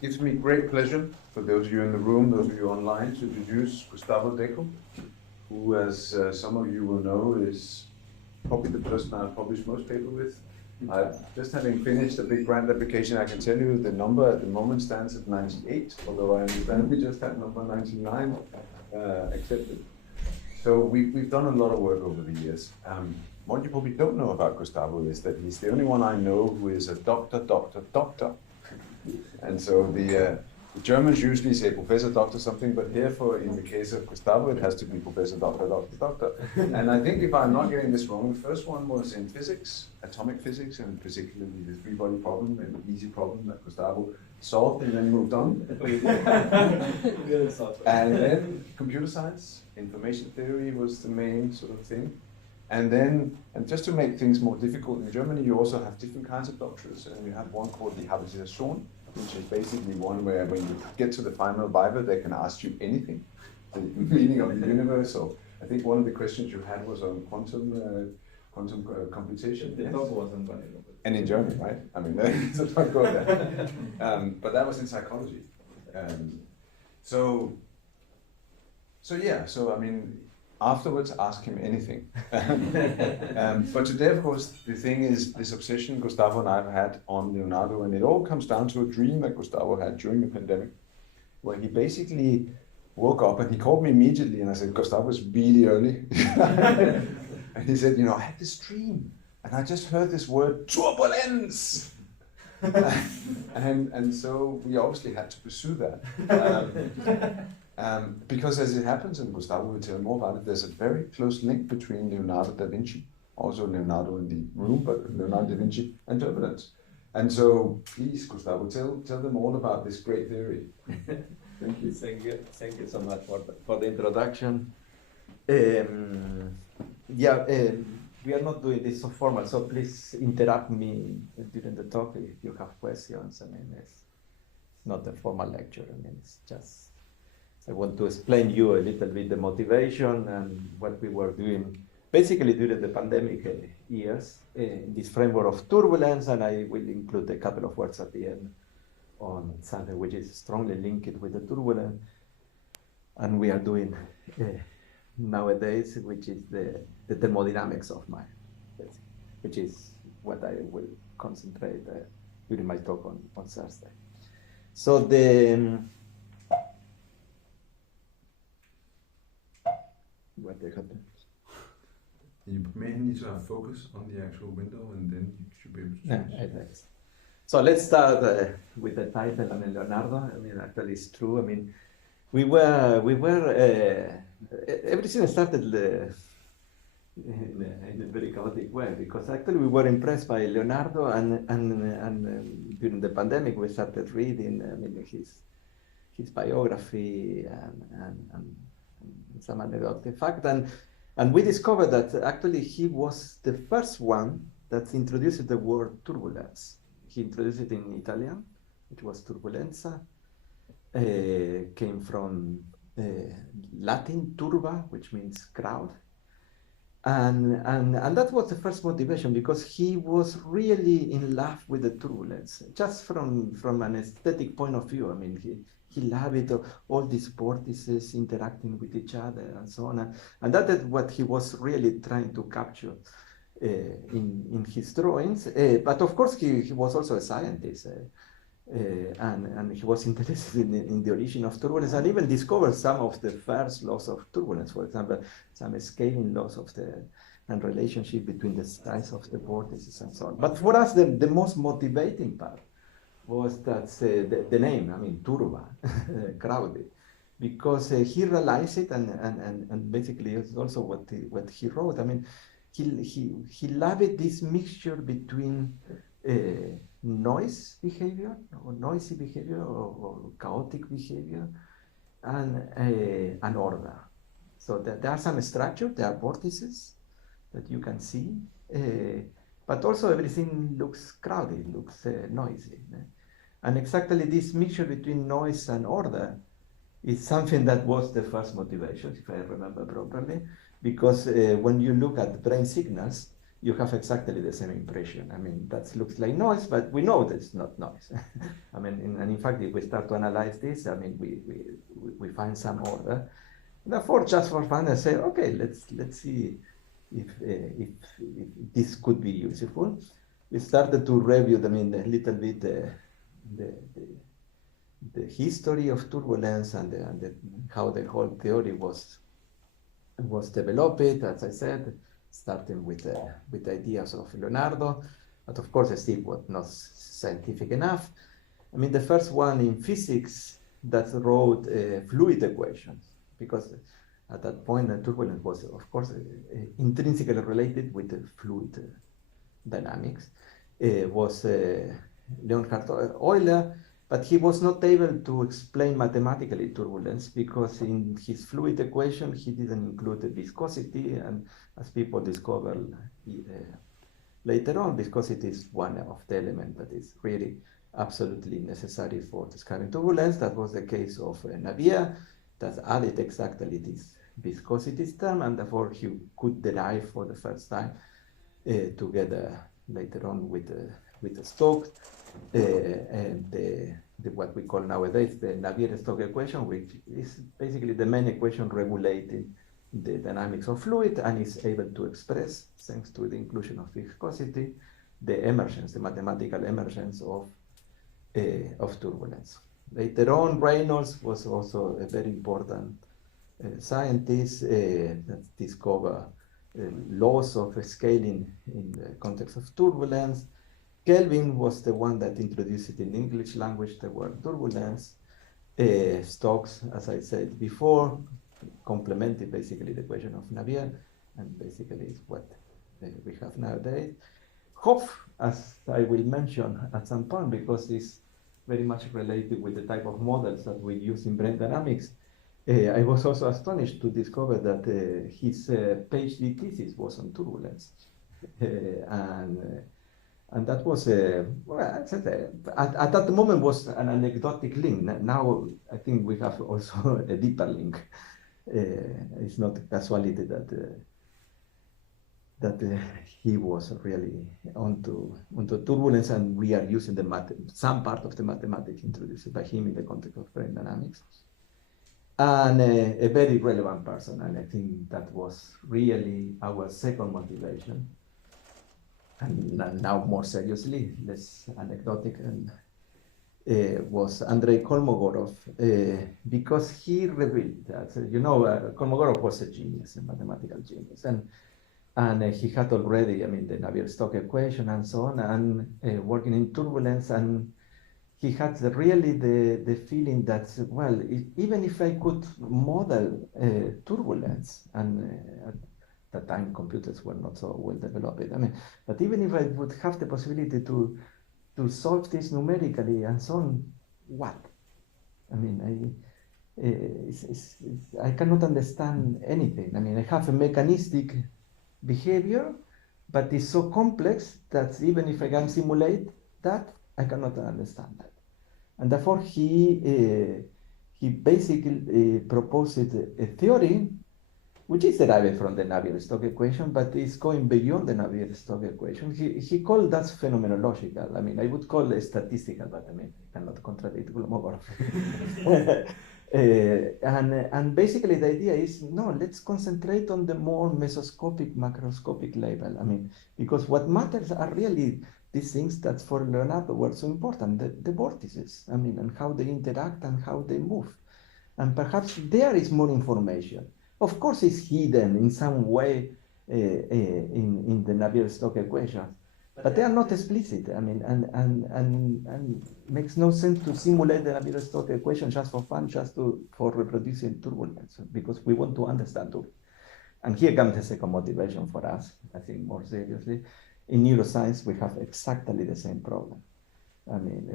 gives me great pleasure, for those of you in the room, those of you online, to introduce Gustavo Deco, who, as some of you will know, is probably the person I've published most paper with. Just having finished a big grant application, I can tell you the number at the moment stands at 98, although I understand we just had number 99 accepted. So we've done a lot of work over the years. What you probably don't know about Gustavo is that he's the only one I know who is a doctor. And so the Germans usually say professor, doctor, something, but here, in the case of Gustavo, it has to be professor, doctor. And I think if I'm not getting this wrong, the first one was in physics, atomic physics, and particularly the three-body problem, an easy problem that Gustavo solved and then moved on. And then computer science, information theory was the main sort of thing. And then, and just to make things more difficult, in Germany you also have different kinds of doctorates, and you have one called the Habilitation, which is basically one where when you get to the final Viva, they can ask you anything, the meaning of the universe. So I think one of the questions you had was on quantum computation. The talk wasn't funny. And in German, right? I mean, let's not go there. But that was in psychology. So I mean, afterwards, ask him anything. But today, of course, the thing is this obsession Gustavo and I have had on Leonardo, and it all comes down to a dream that Gustavo had during the pandemic, where he basically woke up and he called me immediately, and I said, Gustavo, it's really early. And he said, I had this dream, and I just heard this word, turbulence. And so we obviously had to pursue that. Because as it happens, and Gustavo will tell more about it, there's a very close link between Leonardo da Vinci, also Leonardo in the room, but Leonardo da Vinci, and turbulence. And so, please, Gustavo, tell them all about this great theory. Thank you so much for the introduction. We are not doing this so formal, so please interrupt me during the talk if you have questions. I mean, it's not a formal lecture. I mean, it's just, I want to explain you a little bit the motivation and what we were doing basically during the pandemic years in this framework of turbulence, and I will include a couple of words at the end on something which is strongly linked with the turbulence, and we are doing nowadays, which is the thermodynamics of mind, which is what I will concentrate during my talk on Thursday. So what happened? You may need to have focus on the actual window, and then you should be able to choose. So let's start with the title. I mean, Leonardo. I mean, actually, it's true. I mean, we were everything started in a very chaotic way, because actually we were impressed by Leonardo, and during the pandemic we started reading, I mean, his biography and some anecdotal fact, and we discovered that actually he was the first one that introduced the word turbulence. He introduced it in Italian, which was turbulenza, came from Latin turba, which means crowd, and that was the first motivation, because he was really in love with the turbulence, just from an aesthetic point of view. I mean, he loved it, all these vortices interacting with each other and so on, and that is what he was really trying to capture in his drawings. But of course, he was also a scientist. And he was interested in the origin of turbulence, and even discovered some of the first laws of turbulence, for example, some scaling laws of and relationship between the size of the vortices and so on. But for us, the most motivating part was that the name, I mean, turba, crowded, because he realized it, and basically it's also what he wrote. I mean, he loved this mixture between noise behavior, or noisy behavior, or chaotic behavior, and order. So there are some structure, there are vortices that you can see, but also everything looks crowded, looks noisy. And exactly this mixture between noise and order is something that was the first motivation, if I remember properly, because when you look at brain signals, you have exactly the same impression. I mean, that looks like noise, but we know that's not noise. I mean, and in fact, if we start to analyze this, I mean, we find some order. Therefore, just for fun, I say, okay, let's see if this could be useful. We started to review, I mean, a little bit the, the history of turbulence and how the whole theory was developed, as I said, starting with ideas of Leonardo, but of course still was not scientific enough. I mean, the first one in physics that wrote fluid equations, because at that point the turbulence was, of course, intrinsically related with the fluid dynamics, was Leonhard Euler, but he was not able to explain mathematically turbulence because in his fluid equation he didn't include the viscosity, and as people discover later on, viscosity is one of the elements that is really absolutely necessary for describing turbulence. That was the case of Navier, that added exactly this viscosity term, and therefore he could derive for the first time together later on with the Stokes and what we call nowadays the Navier-Stokes equation, which is basically the main equation regulating the dynamics of fluid and is able to express, thanks to the inclusion of viscosity, the emergence, the mathematical emergence of turbulence. Later on, Reynolds was also a very important scientist that discovered laws of scaling in the context of turbulence. Kelvin was the one that introduced it in English language, the word turbulence. Stokes, as I said before, complemented basically the equation of Navier, and basically is what we have nowadays. Hopf, as I will mention at some point, because it's very much related with the type of models that we use in brain dynamics, I was also astonished to discover that his PhD thesis was on turbulence. And that was, well, at that moment was an anecdotic link. Now I think we have also a deeper link. It's not casualty that he was really onto turbulence, and we are using some part of the mathematics introduced by him in the context of brain dynamics. And a very relevant person, and I think that was really our second motivation. And now more seriously, less anecdotic, and was Andrei Kolmogorov, because he revealed that, Kolmogorov was a genius, a mathematical genius, and he had already, I mean, the Navier-Stokes equation and so on, and working in turbulence, and he had really the feeling that, well, even if I could model turbulence, and at that time computers were not so well developed, I mean, but even if I would have the possibility to solve this numerically and so on, what? I mean, I cannot understand anything. I mean, I have a mechanistic behavior, but it's so complex that even if I can simulate that, I cannot understand that. And therefore, he basically proposed a theory which is derived from the Navier-Stokes equation, but is going beyond the Navier-Stokes equation. He called that phenomenological. I mean, I would call it statistical, but I mean, I cannot contradict Kolmogorov. And basically the idea is, no, let's concentrate on the more mesoscopic, macroscopic level. I mean, because what matters are really these things that for Leonardo were so important, the vortices, I mean, and how they interact and how they move. And perhaps there is more information. Of course, it's hidden in some way in the Navier-Stokes equations, but they are not explicit. I mean, and makes no sense to simulate the Navier-Stokes equation just for fun, for reproducing turbulence, because we want to understand turbulence. And here comes the second motivation for us, I think more seriously. In neuroscience, we have exactly the same problem. I mean,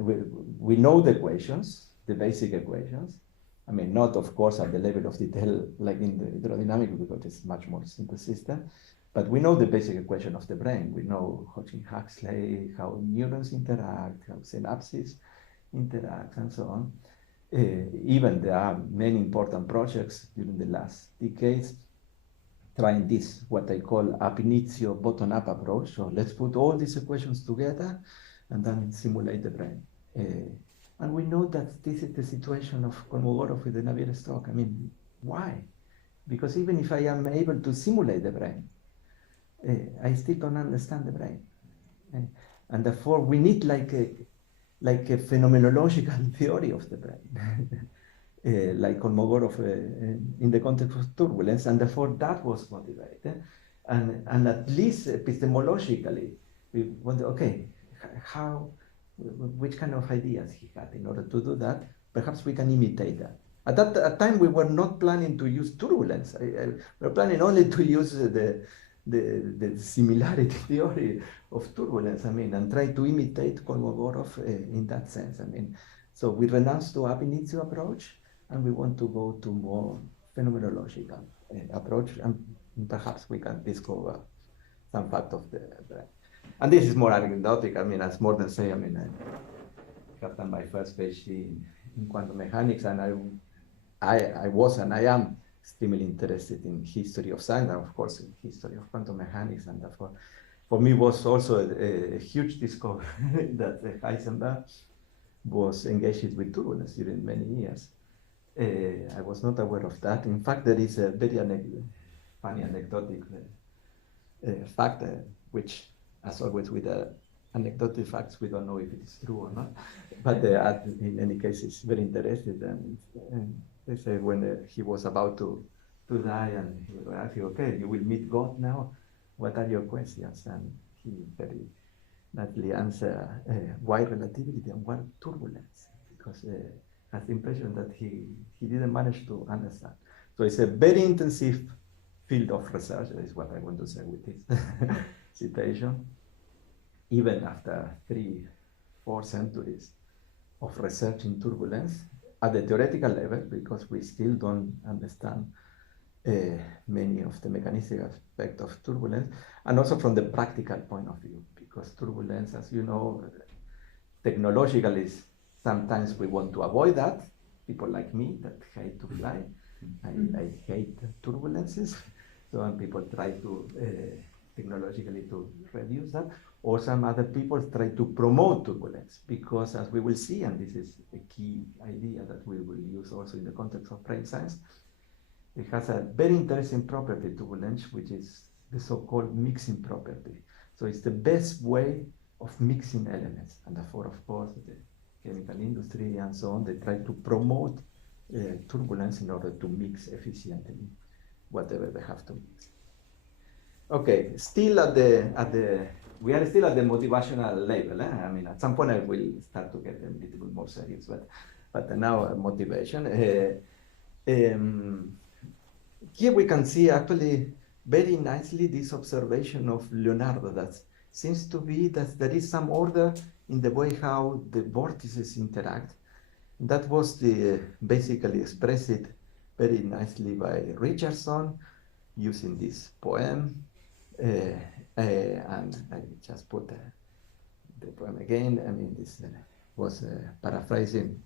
we know the equations, the basic equations. I mean, not, of course, at the level of detail like in the hydrodynamic, because it's much more simple system. But we know the basic equation of the brain. We know Hodgkin-Huxley, how neurons interact, how synapses interact, and so on. Even there are many important projects during the last decades trying this, what I call ab initio bottom-up approach. So let's put all these equations together and then simulate the brain. And we know that this is the situation of Kolmogorov with the Navier-Stokes. I mean, why? Because even if I am able to simulate the brain, I still don't understand the brain. And therefore, we need like a phenomenological theory of the brain, like Kolmogorov in the context of turbulence, and therefore that was motivated. And at least epistemologically, we wonder, okay, which kind of ideas he had in order to do that. Perhaps we can imitate that. At that time, we were not planning to use turbulence. We were planning only to use the similarity theory of turbulence, I mean, and try to imitate Kolmogorov in that sense. I mean, so we renounced to ab initio approach, and we want to go to more phenomenological approach, and perhaps we can discover some fact of the brain. And this is more anecdotic. I mean, as Morten say, I mean, I have done my first PhD in quantum mechanics, and I was and I am extremely interested in history of science, and of course in history of quantum mechanics, and therefore for me was also a huge discovery that Heisenberg was engaged with turbulence during many years. I was not aware of that. In fact, there is a very funny anecdotic fact, which, as always with anecdotic facts, we don't know if it is true or not, but in any case, it's very interesting. And they say when he was about to die, and he was asking, okay, you will meet God now, what are your questions? And he very naturally answered, why relativity and why turbulence? Because I have the impression that he didn't manage to understand. So it's a very intensive field of research, is what I want to say with this citation. Even after 3-4 centuries of research in turbulence, at the theoretical level, because we still don't understand many of the mechanistic aspects of turbulence, and also from the practical point of view, because turbulence, as you know, technologically, sometimes we want to avoid that. People like me that hate to fly, I hate turbulences. So people try to technologically to reduce that, or some other people try to promote turbulence, because as we will see, and this is a key idea that we will use also in the context of brain science, it has a very interesting property, turbulence, which is the so-called mixing property. So it's the best way of mixing elements, and therefore, of course, the chemical industry and so on, they try to promote turbulence in order to mix efficiently whatever they have to mix. Okay, still we are still at the motivational level. I mean, at some point I will start to get a little bit more serious, but now motivation. Here we can see actually very nicely this observation of Leonardo that seems to be that there is some order in the way how the vortices interact. That was basically expressed very nicely by Richardson using this poem. And I just put the poem again. I mean, this was paraphrasing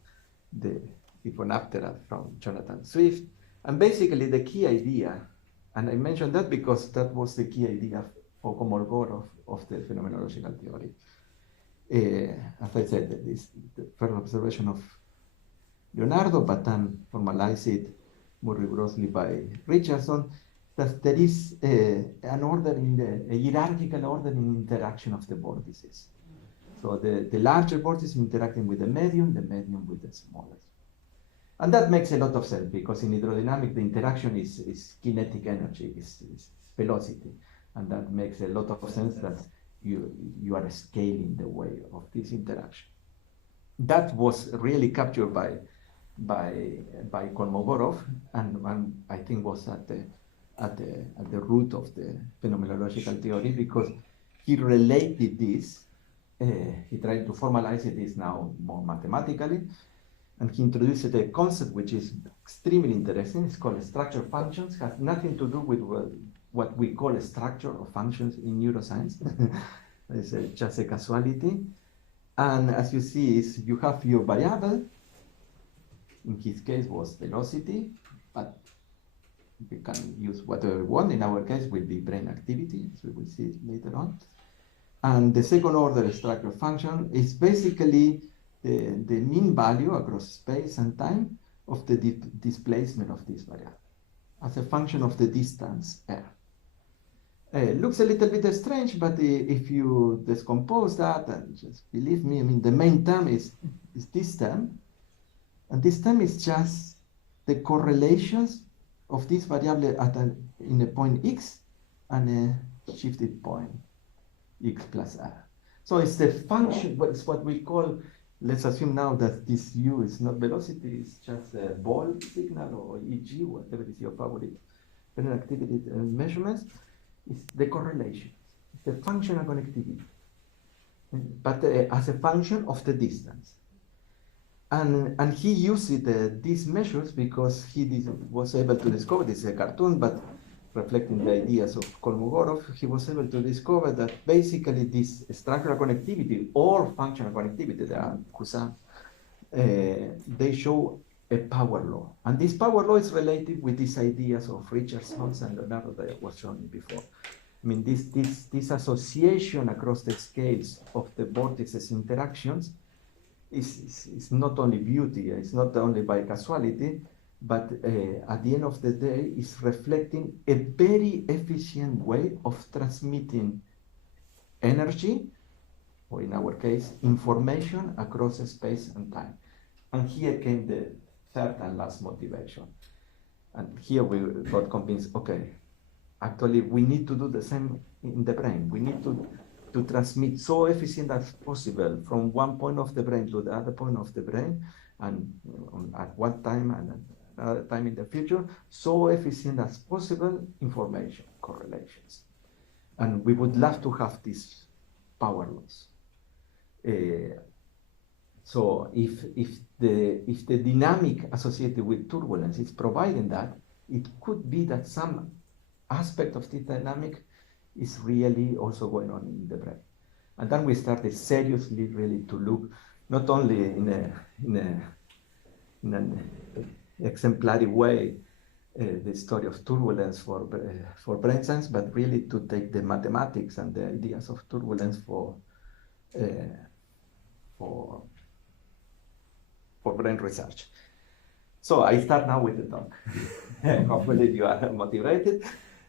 the Hypnoptera from Jonathan Swift. And basically the key idea, and I mentioned that because that was the key idea for Kolmogorov of the phenomenological theory. As I said, this the first observation of Leonardo, but then formalized it more rigorously by Richardson, that there is an order a hierarchical order in interaction of the vortices. So the larger vortices interacting with the medium with the smallest. And that makes a lot of sense, because in hydrodynamics, the interaction is kinetic energy, is velocity. And that makes a lot of sense that you are scaling the way of this interaction. That was really captured by Kolmogorov, and I think was at the root of the phenomenological theory, because he related this, he tried to formalize this now more mathematically, and he introduced a concept which is extremely interesting. It's called structure functions. Has nothing to do with what we call a structure of functions in neuroscience. It's just a casualty. And as you see, you have your variable. In his case was velocity, but we can use whatever we want. In our case, will be brain activity, as we will see later on. And the second order structure function is basically the mean value across space and time of the displacement of this variable as a function of the distance r. Looks a little bit strange, but if you decompose that, and just believe me, I mean, the main term is this term, and this term is just the correlations of this variable in a point x and a shifted point x plus r. So it's the function, it's what we call, let's assume now that this u is not velocity, it's just a ball signal or EG, whatever is your favorite brain activity measurements. It's the correlation, it's the functional connectivity, but as a function of the distance. And he used these measures because he was able to discover, this is a cartoon, but reflecting the ideas of Kolmogorov, he was able to discover that basically this structural connectivity or functional connectivity, they are Cousin, they show a power law. And this power law is related with these ideas of Richardson's and Leonardo that I was showing before. I mean, this association across the scales of the vortices interactions is not only beauty, it's not only by causality, but at the end of the day, it's reflecting a very efficient way of transmitting energy, or in our case, information across space and time. And here came the third and last motivation. And here we got convinced, okay, actually we need to do the same in the brain. We need to transmit so efficient as possible from one point of the brain to the other point of the brain, and at one time and another time in the future, so efficient as possible information, correlations. And we would love to have this power laws. So if the dynamic associated with turbulence is providing that, it could be that some aspect of the dynamic is really also going on in the brain. And then we started seriously really to look not only in an exemplary way the story of turbulence for brain science, but really to take the mathematics and the ideas of turbulence for brain research. So I start now with the talk. Hopefully you are motivated.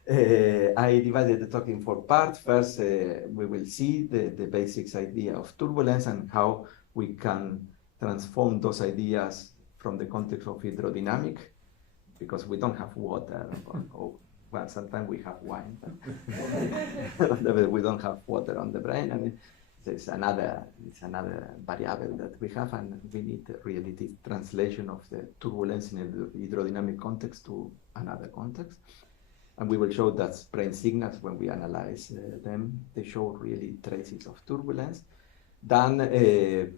I divided the talk in 4 parts. First, we will see the basics idea of turbulence and how we can transform those ideas from the context of hydrodynamic, because we don't have water, or well, sometimes we have wine, but we don't have water on the brain, and it's another variable that we have, and we need really the translation of the turbulence in a hydrodynamic context to another context. And we will show that brain signals, when we analyze them, they show really traces of turbulence. Then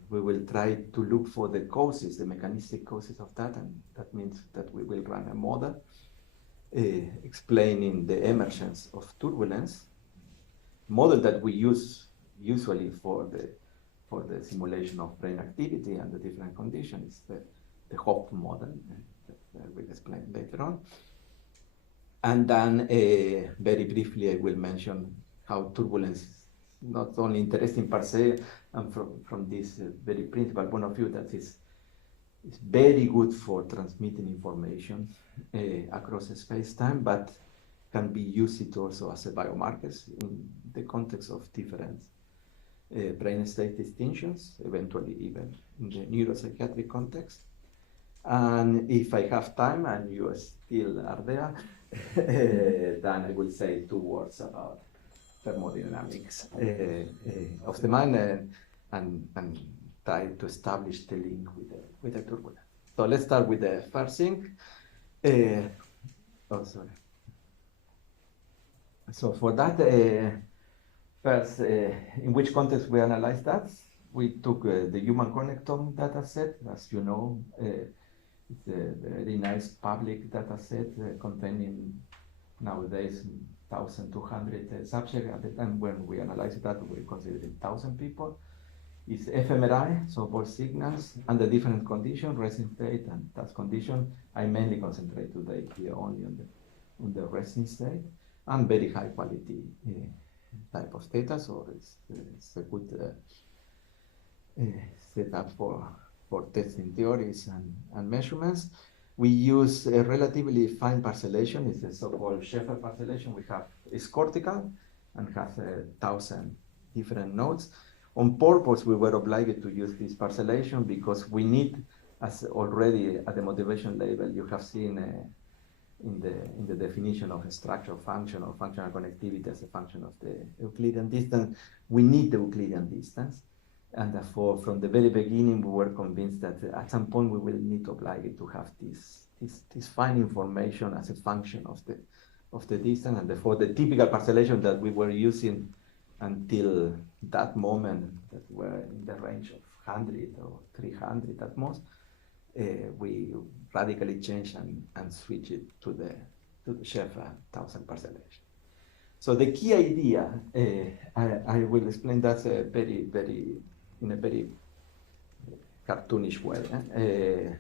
we will try to look for the causes, the mechanistic causes of that, and that means that we will run a model explaining the emergence of turbulence, model that we use usually for the simulation of brain activity and the different conditions, the Hopf model that we'll explain later on. And then very briefly, I will mention how turbulence is not only interesting per se, and from this very principal point of view, that is very good for transmitting information across space-time, but can be used also as a biomarkers in the context of different brain state distinctions, eventually even in the neuropsychiatric context. And if I have time and you still are there, then I will say 2 words about thermodynamics of the mind and try to establish the link with the turbulence. So let's start with the first thing. So for that, first, in which context we analyze that? We took the human connectome data set, as you know. It's a very nice public data set containing nowadays 1,200 subjects. At the time when we analyzed that, we considered 1,000 people. It's fMRI, so both signals, and the different conditions, resting state and task condition. I mainly concentrate today here only on the resting state, and very high quality type of theta. So it's a good setup for testing theories and measurements. We use a relatively fine parcellation. It's the so-called Schaeffer parcellation. It's cortical and has 1,000 different nodes. On purpose, we were obliged to use this parcellation because we need, as already at the motivation level, you have seen in the definition of a structure function or functional connectivity as a function of the Euclidean distance, we need the Euclidean distance. And therefore, from the very beginning, we were convinced that at some point we will need to apply it to have this fine information as a function of the distance. And therefore, the typical parcellation that we were using until that moment, that were in the range of 100 or 300 at most, we radically changed and switched it to the Schaeffer 1,000 parcellation. So the key idea, I will explain that in a very cartoonish way,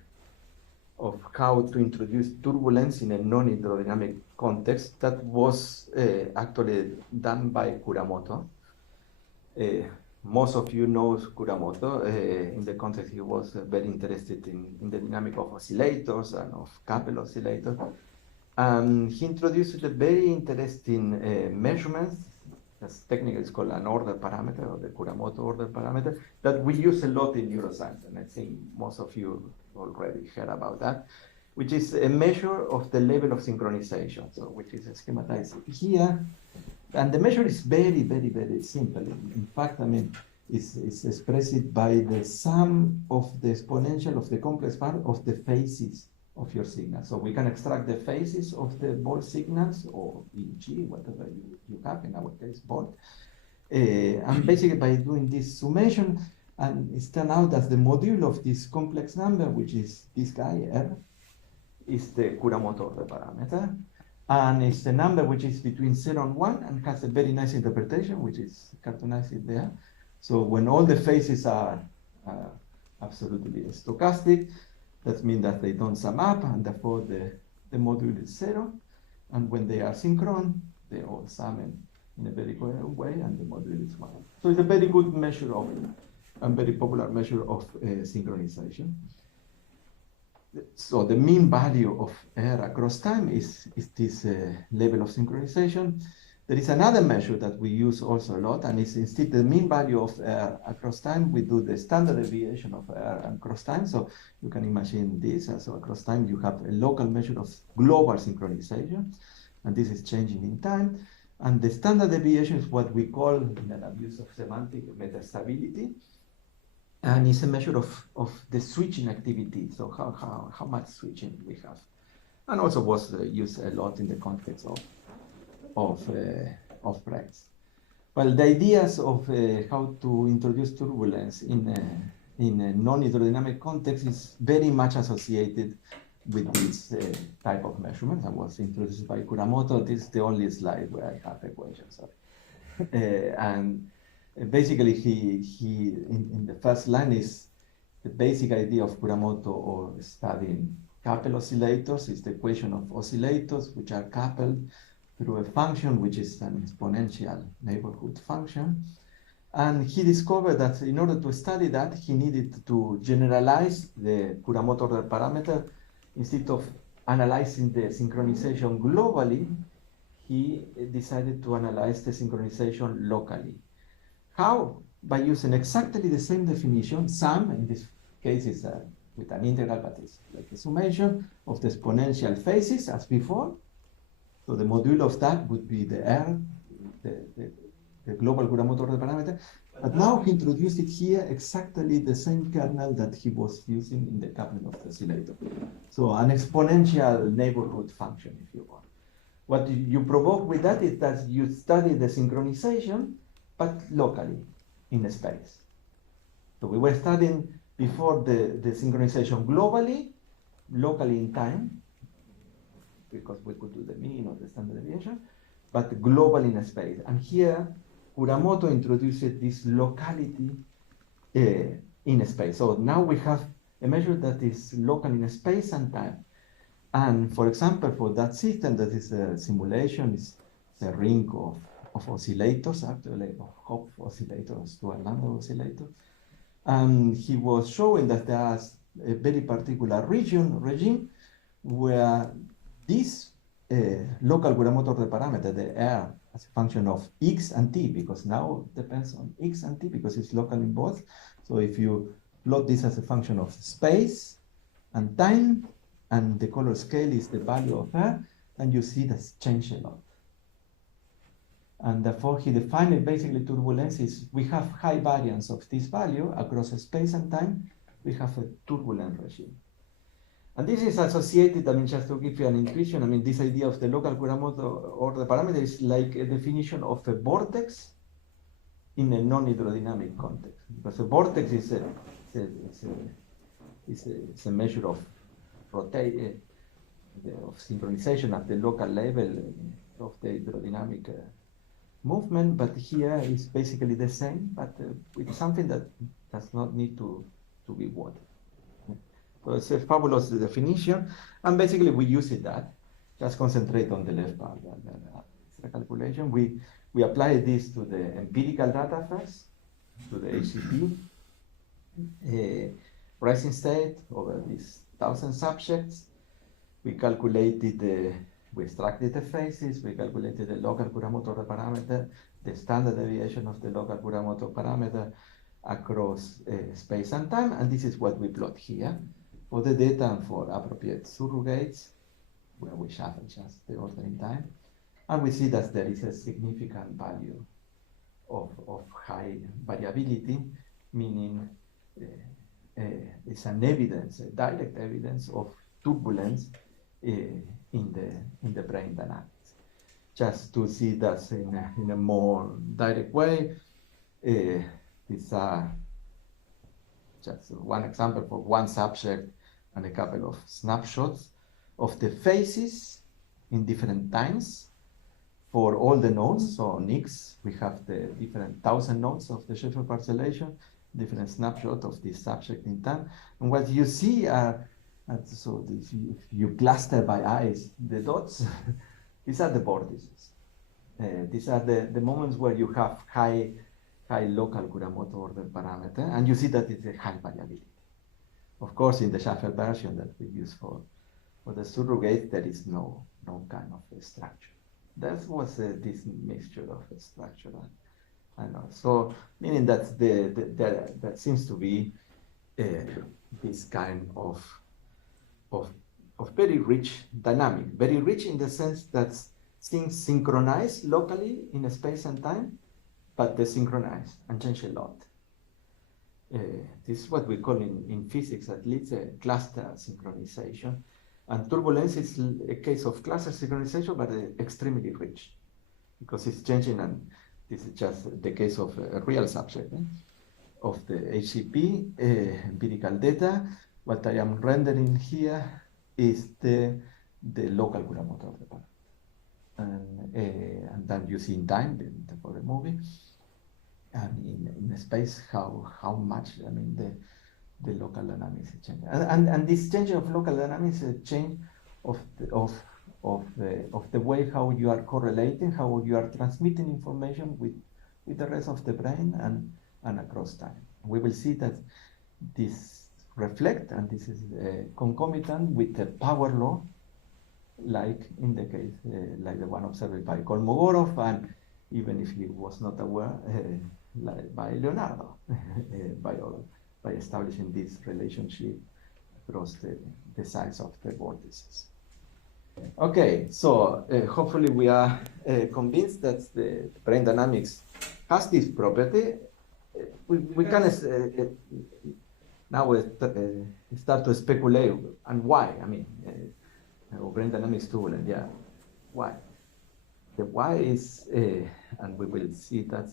of how to introduce turbulence in a non-hydrodynamic context. That was actually done by Kuramoto. Most of you know Kuramoto. In the context, he was very interested in the dynamic of oscillators and of coupled oscillators. And he introduced a very interesting measurements, that's technically it's called an order parameter, or the Kuramoto order parameter, that we use a lot in neuroscience, and I think most of you already heard about that, which is a measure of the level of synchronization, so which is schematized here. And the measure is very, very, very simple. In fact, I mean, it's expressed by the sum of the exponential of the complex part of the phases of your signal. So we can extract the phases of the Volt signals, or EG, whatever you have, in our case, Volt. And basically by doing this summation, and it's turned out that the module of this complex number, which is this guy, R, is the Kuramoto order parameter. And it's a number which is between 0 and 1 and has a very nice interpretation, which is cartoonized there. So when all the phases are absolutely stochastic, that means that they don't sum up, and therefore the module is 0. And when they are synchron, they all sum in a very coherent way, and the module is 1. So it's a very good measure of, and very popular measure of synchronization. So the mean value of R across time is this level of synchronization. There is another measure that we use also a lot, and it's instead the mean value of R across time. We do the standard deviation of R across time. So you can imagine this. So across time, you have a local measure of global synchronization, and this is changing in time. And the standard deviation is what we call, in an abuse of semantic, metastability. And it's a measure of the switching activity, so how much switching we have. And also was used a lot in the context of breaks. Well, the ideas of how to introduce turbulence in a non-hydrodynamic context is very much associated with this type of measurement that was introduced by Kuramoto. This is the only slide where I have equations. And basically, he in the first line is the basic idea of Kuramoto, or studying coupled oscillators, is the equation of oscillators which are coupled through a function which is an exponential neighborhood function. And he discovered that in order to study that, he needed to generalize the Kuramoto order parameter. Instead of analyzing the synchronization globally, he decided to analyze the synchronization locally. How? By using exactly the same definition, sum, in this case is with an integral, but it's like a summation of the exponential phases as before. So the module of that would be the R, the global Kuramoto order parameter. But now he introduced it here exactly the same kernel that he was using in the coupling of the oscillator. So an exponential neighborhood function, if you want. What you provoke with that is that you study the synchronization, but locally in space. So we were studying before the synchronization globally, locally in time, because we could do the mean or the standard deviation, but globally in space. And here, Kuramoto introduced this locality in space. So now we have a measure that is local in space and time. And for example, for that system, that is a simulation, is a ring of oscillators, actually, of Hopf oscillators to Orlando oscillators. And he was showing that there's a very particular regime where this local Kuramoto of the parameter, the R, as a function of x and t, because now it depends on x and t because it's local in both. So if you plot this as a function of space and time, and the color scale is the value of R, and you see that's changed a lot. And therefore, he defined it basically turbulence is we have high variance of this value across space and time. We have a turbulent regime. And this is associated, I mean, just to give you an intuition, I mean, this idea of the local Kuramoto or the parameter is like a definition of a vortex in a non-hydrodynamic context. Because a vortex is a measure of synchronization at the local level of the hydrodynamic movement, but here is basically the same, but with something that does not need to be water. So it's a fabulous definition, and basically we use it that. Just concentrate on the left part, the calculation. We apply this to the empirical data first, to the HCP, rising state over these 1,000 subjects. We calculated we extracted the phases, we calculated the local Kuramoto parameter, the standard deviation of the local Kuramoto parameter across space and time, and this is what we plot here for the data and for appropriate surrogates, where we shuffle just the order in time. And we see that there is a significant value of high variability, meaning it's an evidence, a direct evidence of turbulence in the brain dynamics. Just to see that in a more direct way, these are just one example for one subject and a couple of snapshots of the phases in different times for all the nodes. So on X, we have the different 1,000 nodes of the Sheffield parcellation, different snapshot of this subject in time. And what you see are, so if you cluster by eyes the dots, these are the vortices. These are the moments where you have high local Kuramoto order parameter, and you see that it's a high variability. Of course, in the shuffle version that we use for the surrogate, there is no kind of a structure. That was this mixture of a structure. So meaning that that seems to be this kind of very rich dynamic, very rich in the sense that things synchronize locally in space and time, but they synchronize and change a lot. This is what we call in physics, at least, a cluster synchronization. And turbulence is a case of cluster synchronization, but extremely rich, because it's changing, and this is just the case of a real subject of the HCP empirical data. What I am rendering here is the local Kuramoto of the parameter. And then you see in time for the movie, and in space how much, I mean, the local dynamics is changing. And this change of local dynamics is a change of the way how you are correlating, how you are transmitting information with the rest of the brain and across time. We will see that this reflect, and this is concomitant with the power law, like in the case, like the one observed by Kolmogorov, and even if he was not aware, like by Leonardo, by establishing this relationship across the size of the vortices. Okay, so hopefully we are convinced that the brain dynamics has this property. We can now start to speculate and why. I mean, brain dynamics turbulent, yeah, why? The why is, and we will see that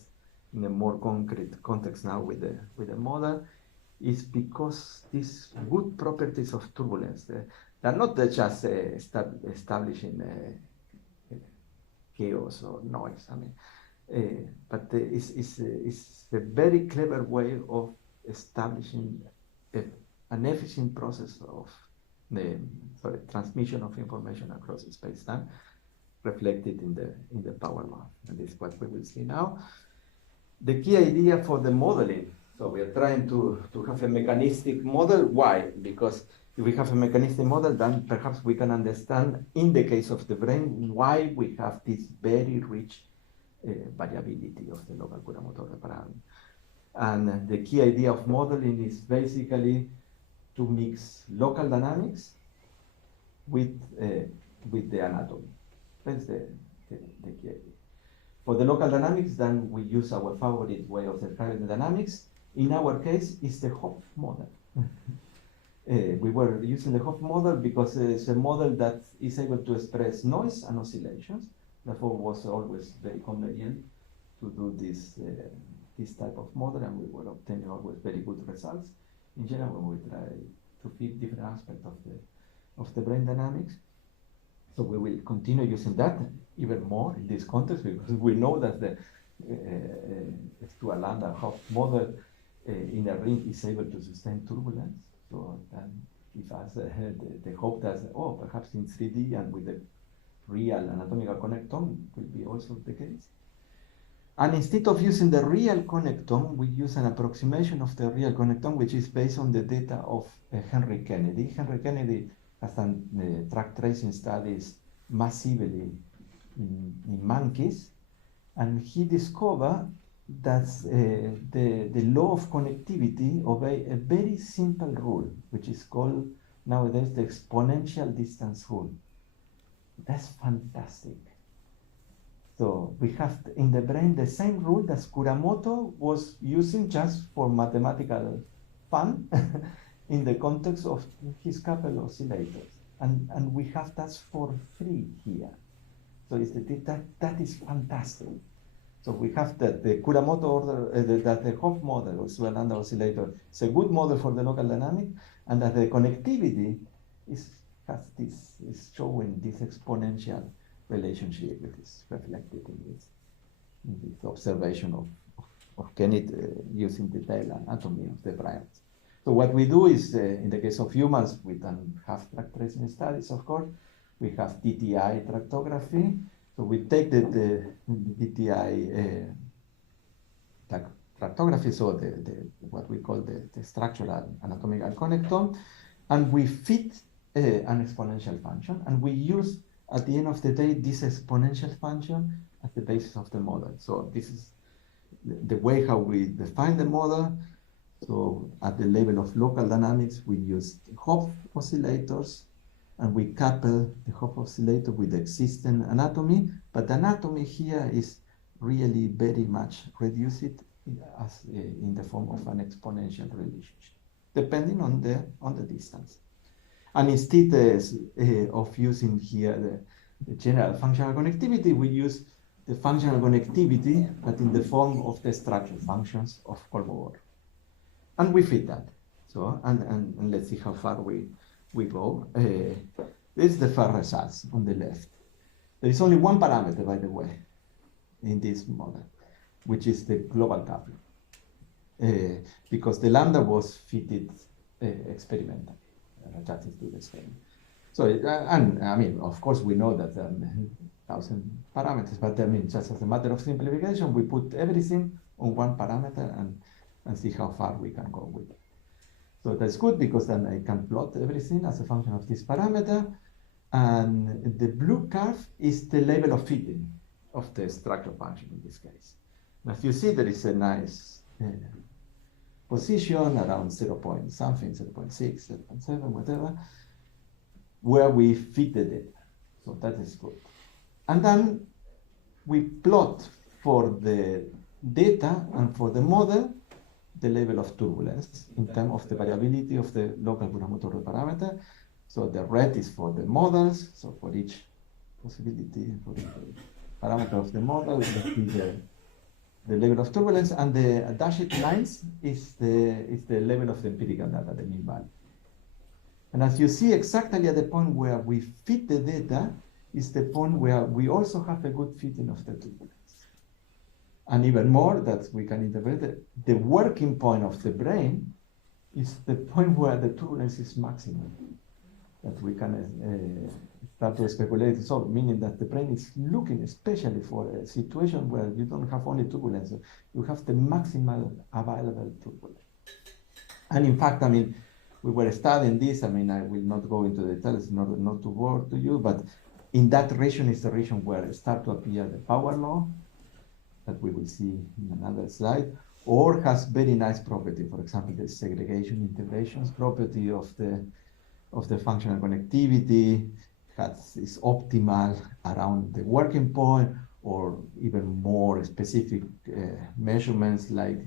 in a more concrete context now with the model, is because these good properties of turbulence, they're not just establishing chaos or noise. I mean, but it's a very clever way of establishing an efficient process of transmission of information across space-time, reflected in the power law. And this is what we will see now. The key idea for the modeling, so we are trying to have a mechanistic model. Why? Because if we have a mechanistic model, then perhaps we can understand, in the case of the brain, why we have this very rich variability of the local curamotor parameter. And the key idea of modeling is basically to mix local dynamics with the anatomy. That's the key idea. For the local dynamics, then we use our favorite way of describing the dynamics. In our case, it's the Hopf model. We were using the Hopf model because it's a model that is able to express noise and oscillations. Therefore, it was always very convenient to do this type of model, and we were obtaining always very good results. In general, when we try to fit different aspects of the brain dynamics. So we will continue using that even more in this context, because we know that the Stuart-Lambda Hopf model in a ring is able to sustain turbulence. So then give us the hope that, perhaps in 3D and with the real anatomical connectome will be also the case. And instead of using the real connectome, we use an approximation of the real connectome, which is based on the data of Henry Kennedy. Henry Kennedy has done track tracing studies massively in monkeys, and he discovered that the law of connectivity obey a very simple rule, which is called nowadays the exponential distance rule. That's fantastic. So we have in the brain the same rule that Kuramoto was using just for mathematical fun in the context of his couple oscillators. And we have that for free here. So that is fantastic. So we have that the Kuramoto order, that the Hopf model, also Lambda oscillator, is a good model for the local dynamic, and that the connectivity is showing this exponential relationship that is reflected in this observation of Kennedy using the tail anatomy of the primates. So what we do is, in the case of humans, we can have track tracing studies, of course. We have DTI tractography. So we take the DTI tractography, so what we call the structural anatomical connectome, and we fit an exponential function, and we use, at the end of the day, this exponential function as the basis of the model. So this is the way how we define the model. So at the level of local dynamics, we use Hopf oscillators, and we couple the Hopf oscillator with the existing anatomy. But the anatomy here is really very much reduced as in the form of an exponential relationship, depending on the distance. And instead of using here the general functional connectivity, we use the functional connectivity, but in the form of the structural functions of Kolmogorov. And we fit that. So, and let's see how far we go. This is the first results on the left. There is only one parameter, by the way, in this model, which is the global coupling, because the lambda was fitted experimentally, adjusted to the experiment. So, and I mean, of course, we know that there are 1,000 parameters, but I mean, just as a matter of simplification, we put everything on one parameter and see how far we can go with it. So that's good, because then I can plot everything as a function of this parameter. And the blue curve is the level of fitting of the structural function in this case. Now, if you see, there is a nice position around 0 point something, 0.6, 0.7, whatever, where we fit the data. So that is good. And then we plot for the data and for the model the level of turbulence in terms of the variability of the local curamotor parameter. So the red is for the models. So for each possibility, for each parameter of the model, we see the level of turbulence, and the dashed lines is the level of the empirical data, the mean value. And as you see, exactly at the point where we fit the data is the point where we also have a good fitting of the turbulence. And even more, that we can interpret it, the working point of the brain is the point where the turbulence is maximum. that we can start to speculate. So meaning that the brain is looking especially for a situation where you don't have only turbulence, you have the maximal available turbulence. And in fact, I mean, we were studying this. I mean, I will not go into details in order not to bore to you, but in that region is the region where start to appear the power law that we will see in another slide, or has very nice property. For example, the segregation integrations property of the functional connectivity is optimal around the working point, or even more specific measurements like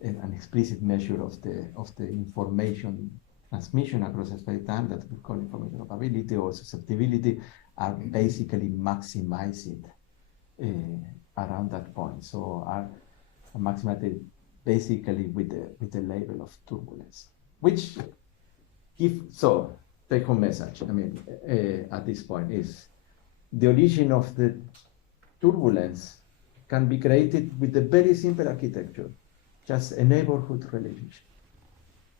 an explicit measure of the information transmission across space-time that we call information probability or susceptibility are basically maximized around that point. So are maximized basically with the level of turbulence, which so take home message, I mean, at this point is the origin of the turbulence can be created with a very simple architecture, just a neighborhood relationship.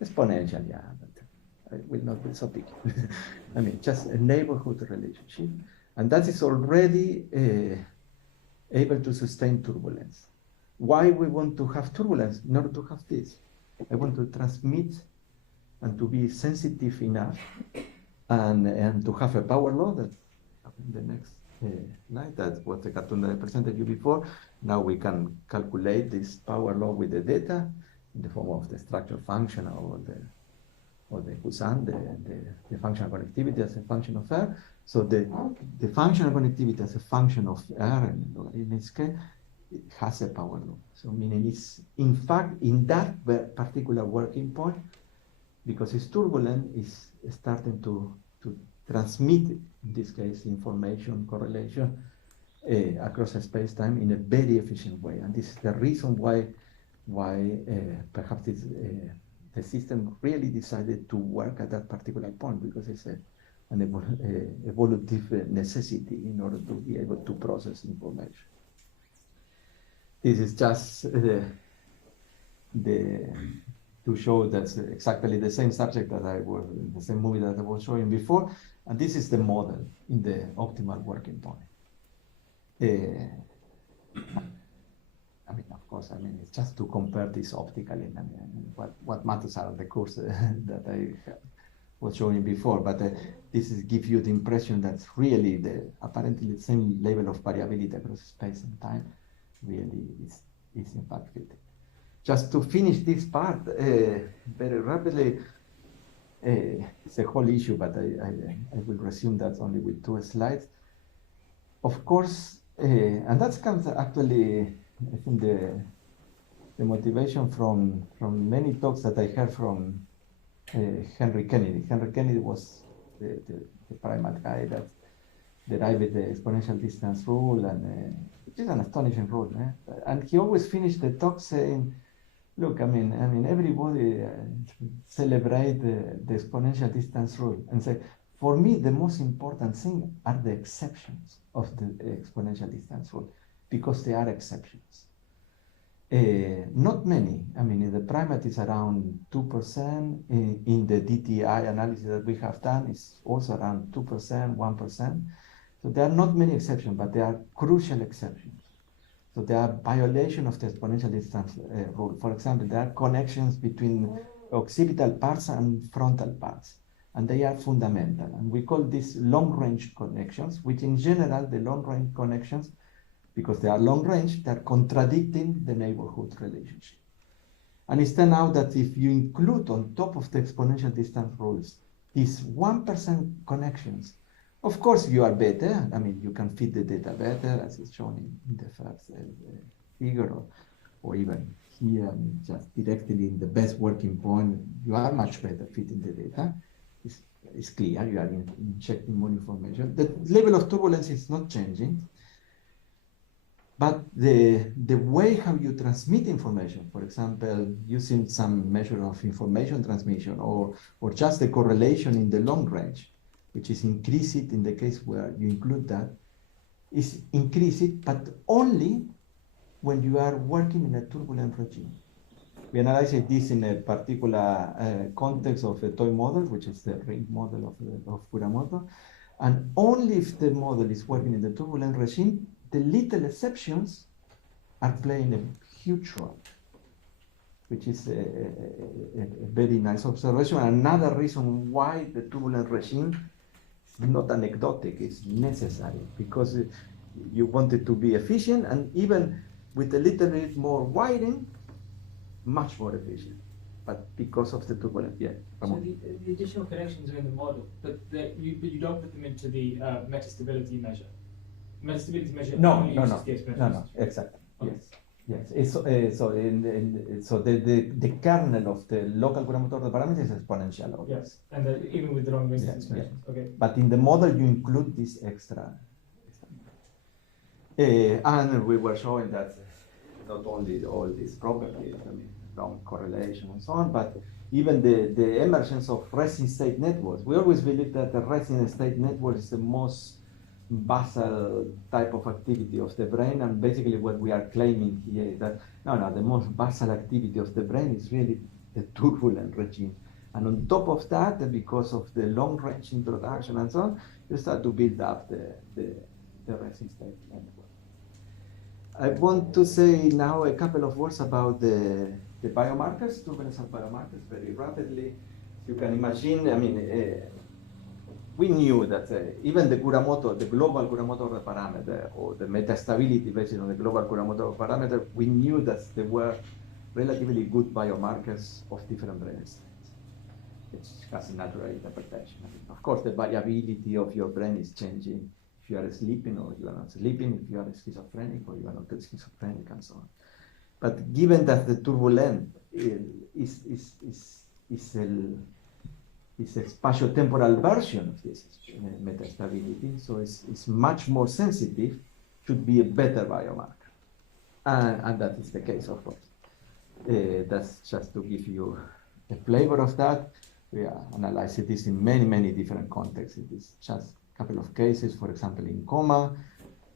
Exponential, yeah, but I will not be so picky. I mean, just a neighborhood relationship. And that is already able to sustain turbulence. Why we want to have turbulence? In order to have this. I want to transmit and to be sensitive enough and to have a power law that in the next slide, that's what the cartoon that I presented you before. Now we can calculate this power law with the data in the form of the structure function or the Poisson, the functional connectivity as a function of R. So the functional connectivity as a function of R, in this case, it has a power law. So meaning it's, in fact, in that particular working point, because it's turbulent, it's starting to transmit, in this case, information correlation across space-time in a very efficient way. And this is the reason why perhaps the system really decided to work at that particular point, because it's an evolutive necessity in order to be able to process information. This is just to show that's exactly the same subject that I was, the same movie that I was showing before. And this is the model in the optimal working point. I mean, of course, I mean, it's just to compare this optically. I mean, what matters are the course that I was showing before, but this is give you the impression that really apparently the same level of variability across space and time really is in fact fitting. Just to finish this part very rapidly, it's a whole issue, but I will resume that only with 2 slides. Of course, and that comes actually, I think the motivation from many talks that I heard from Henry Kennedy. Henry Kennedy was the primate guy that derived the exponential distance rule, and which is an astonishing rule. And he always finished the talk saying, look, I mean, everybody celebrate the exponential distance rule and say, for me, the most important thing are the exceptions of the exponential distance rule, because they are exceptions. Not many. I mean, in the primate is around 2%. In the DTI analysis that we have done, it's also around 2%, 1%. So there are not many exceptions, but there are crucial exceptions. So there are violations of the exponential distance rule. For example, there are connections between occipital parts and frontal parts, and they are fundamental. And we call these long-range connections, which in general, the long-range connections, because they are long-range, they're contradicting the neighborhood relationship. And it's turned out that if you include on top of the exponential distance rules, these 1% connections, of course you are better. I mean, you can fit the data better, as is shown in the first figure, or even here, just directly in the best working point, you are much better fitting the data. It's clear, you are injecting more information. The level of turbulence is not changing. But the way how you transmit information, for example, using some measure of information transmission, or just the correlation in the long range, which is increased in the case where you include that, is increased, but only when you are working in a turbulent regime. We analyzed this in a particular context of a toy model, which is the ring model of Kuramoto. And only if the model is working in the turbulent regime, the little exceptions are playing a huge role, which is a very nice observation. Another reason why the turbulent regime is not anecdotic, it's necessary, because you want it to be efficient, and even with a little bit more wiring, much more efficient. But because of the turbulence, yeah. So the additional connections are in the model, but you don't put them into the metastability measure. Metastability measure only uses the exponential. No, exactly. Okay. Yes. It's, so the kernel of the local Kuramoto parameter is exponential. Always. Yes, and even with the long range extensions. Yeah. Okay. But in the model, you include this extra. And we were showing that not only all these properties, I mean, long correlation and so on, but even the emergence of resting state networks. We always believe that the resting state network is the most basal type of activity of the brain, and basically what we are claiming here is that the most basal activity of the brain is really the turbulent regime. And on top of that, because of the long range introduction and so on, you start to build up the resting state network. I want to say now a couple of words about the biomarkers, turbulence and biomarkers, very rapidly. You can imagine, I mean, we knew that even the global Kuramoto parameter, or the metastability based on the global Kuramoto parameter, we knew that there were relatively good biomarkers of different brain states. It has a natural interpretation. I mean, of course, the variability of your brain is changing if you are sleeping or you are not sleeping, if you are schizophrenic or you are not schizophrenic, and so on. But given that the turbulent is a spatio-temporal version of this metastability, so it's much more sensitive, should be a better biomarker. And that is the case, of course. That's just to give you a flavor of that. We analyzed this in many different contexts. It is just a couple of cases, for example, in coma,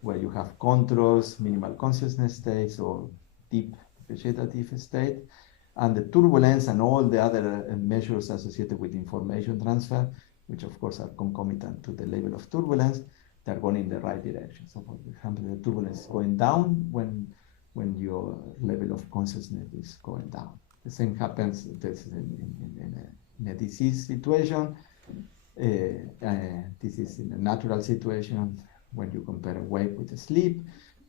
where you have controls, minimal consciousness states, or deep vegetative state, and the turbulence and all the other measures associated with information transfer, which of course are concomitant to the level of turbulence, they're going in the right direction. So for example, the turbulence is going down when your level of consciousness is going down. The same happens in a disease situation. This is in a natural situation when you compare awake with sleep.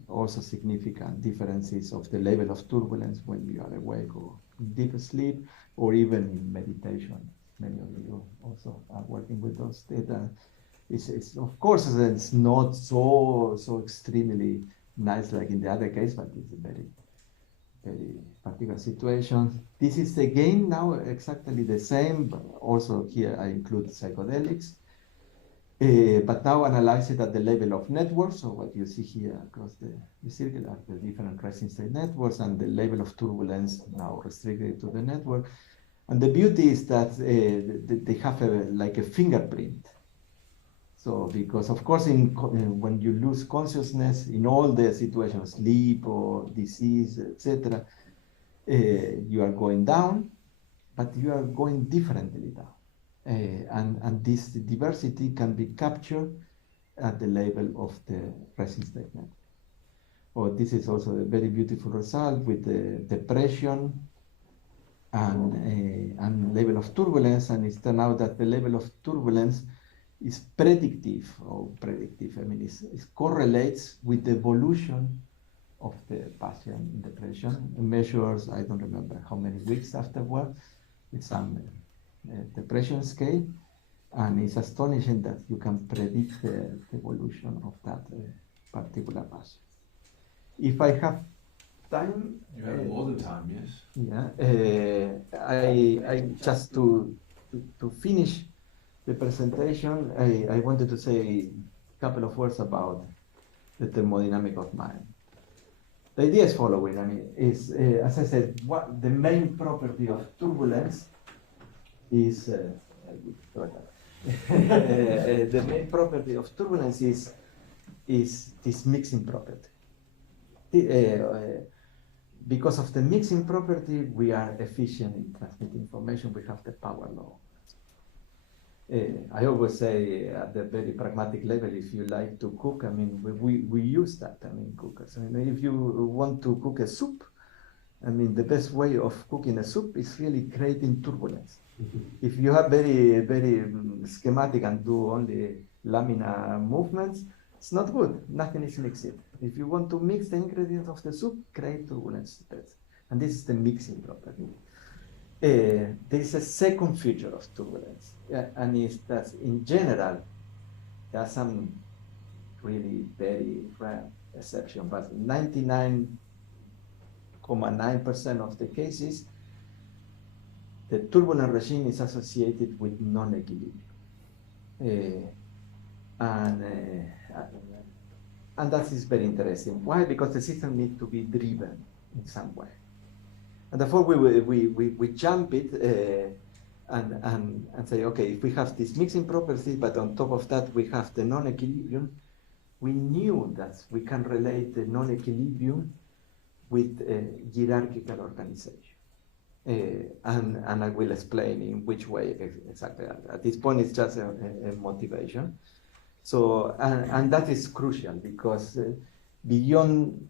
Also significant differences of the level of turbulence when you are awake or in deep sleep, or even in meditation. Many of you also are working with those data. It's of course, it's not so extremely nice like in the other case, but it's a very particular situation. This is again now exactly the same, but also here I include psychedelics. But now analyze it at the level of networks. So what you see here across the circle are the different resting state networks, and the level of turbulence now restricted to the network. And the beauty is that they have like a fingerprint. So because of course when you lose consciousness in all the situations, sleep or disease, etc., you are going down, but you are going differently down. And this diversity can be captured at the level of the resting state network. Oh, this is also a very beautiful result with the depression and level of turbulence, and it's turned out that the level of turbulence is predictive, I mean, it correlates with the evolution of the patient in depression. It measures, I don't remember how many weeks afterward, with some depression scale, and it's astonishing that you can predict the evolution of that particular patient. If I have time, you have all the time, yes. Yeah, I just to finish the presentation, I wanted to say a couple of words about the thermodynamic of mind. The idea is following. I mean, is as I said, what the main property of turbulence is the main property of turbulence is this mixing property. because of the mixing property, we are efficient in transmitting information. We have the power law. I always say at the very pragmatic level, if you like to cook, I mean, we use that, I mean, cookers. I mean, if you want to cook a soup, I mean, the best way of cooking a soup is really creating turbulence. If you have very schematic and do only laminar movements, it's not good, nothing is mixed. If you want to mix the ingredients of the soup, create turbulence. And this is the mixing property. There is a second feature of turbulence, and it's that in general, there are some really very rare exceptions, but 99.9% of the cases, the turbulent regime is associated with non-equilibrium. And that is very interesting. Why? Because the system needs to be driven in some way. And therefore, we jump it and say, okay, if we have this mixing property, but on top of that, we have the non-equilibrium, we knew that we can relate the non-equilibrium with hierarchical organization. And I will explain in which way exactly. At this point, it's just a motivation. So, and that is crucial because beyond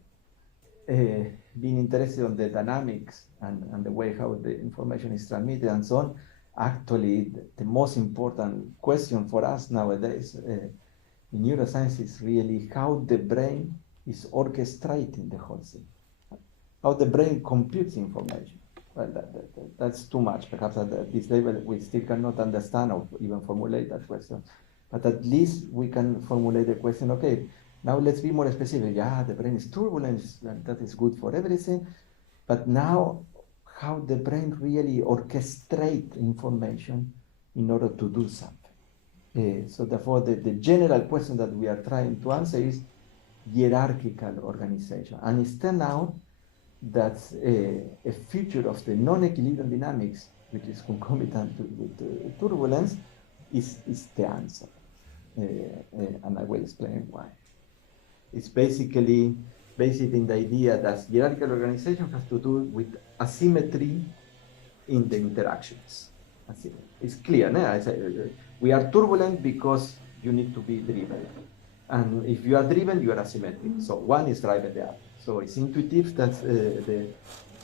being interested in the dynamics and the way how the information is transmitted and so on, actually the most important question for us nowadays in neuroscience is really how the brain is orchestrating the whole thing, how the brain computes information. Well, that's too much. Perhaps at this level we still cannot understand or even formulate that question. But at least we can formulate the question, okay, now let's be more specific. Yeah, the brain is turbulent, and that is good for everything. But now, how the brain really orchestrates information in order to do something. So therefore, the general question that we are trying to answer is hierarchical organization. And it's turned out that a feature of the non-equilibrium dynamics, which is concomitant with turbulence, is the answer. And I will explain why. It's basically based in the idea that hierarchical organization has to do with asymmetry in the interactions. It's clear, no? I say, we are turbulent because you need to be driven. And if you are driven, you are asymmetric. So one is driving the other. So it's intuitive that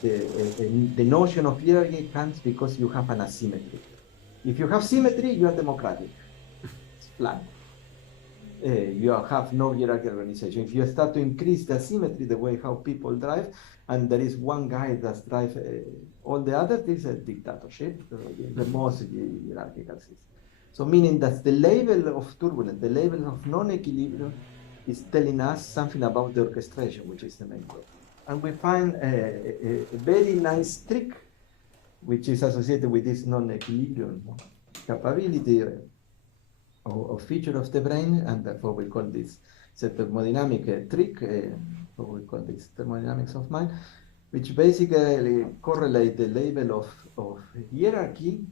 the notion of hierarchy comes because you have an asymmetry. If you have symmetry, you are democratic. It's flat. You have no hierarchical organization. If you start to increase the asymmetry, the way how people drive, and there is one guy that drives all the others, this is a dictatorship, the most hierarchical system. So meaning that the level of turbulence, the level of non-equilibrium is telling us something about the orchestration, which is the main goal. And we find a very nice trick, which is associated with this non-equilibrium capability or feature of the brain, and therefore we call this a thermodynamic trick, or we call this thermodynamics of mind, which basically correlate the level of hierarchy,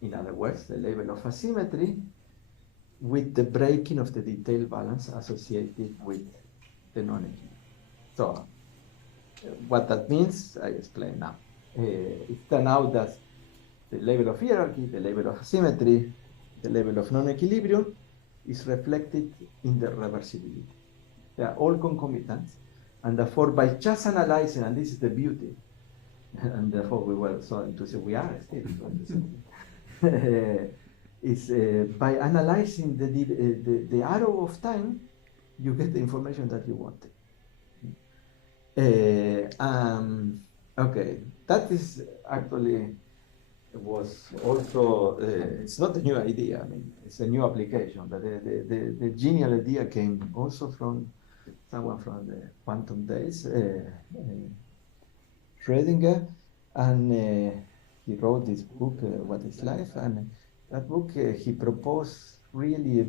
in other words, the level of asymmetry, with the breaking of the detail balance associated with the non-equilibrium. So, what that means, I explain now. It turned out that the level of hierarchy, the level of asymmetry, the level of non-equilibrium is reflected in the reversibility. They are all concomitant, and therefore by just analyzing, and this is the beauty, and therefore we were so to say we are still is by analyzing the arrow of time, you get the information that you wanted. Okay, that is actually was also, it's not a new idea, I mean, it's a new application, but the genial idea came also from someone from the quantum days, Schrödinger, and he wrote this book, What is Life, and that book he proposed really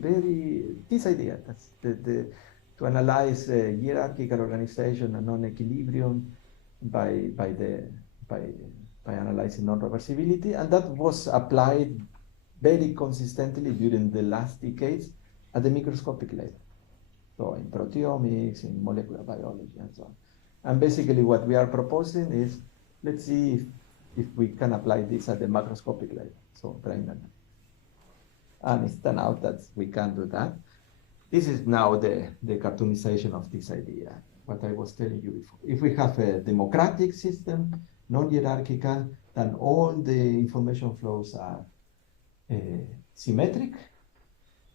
this idea, that's to analyze hierarchical organization and non-equilibrium by analyzing non-reversibility, and that was applied very consistently during the last decades at the microscopic level. So in proteomics, in molecular biology, and so on. And basically what we are proposing is, let's see if we can apply this at the macroscopic level, so brain dynamics. And it turned out that we can do that. This is now the cartoonization of this idea, what I was telling you before. If we have a democratic system, non-hierarchical, then all the information flows are symmetric,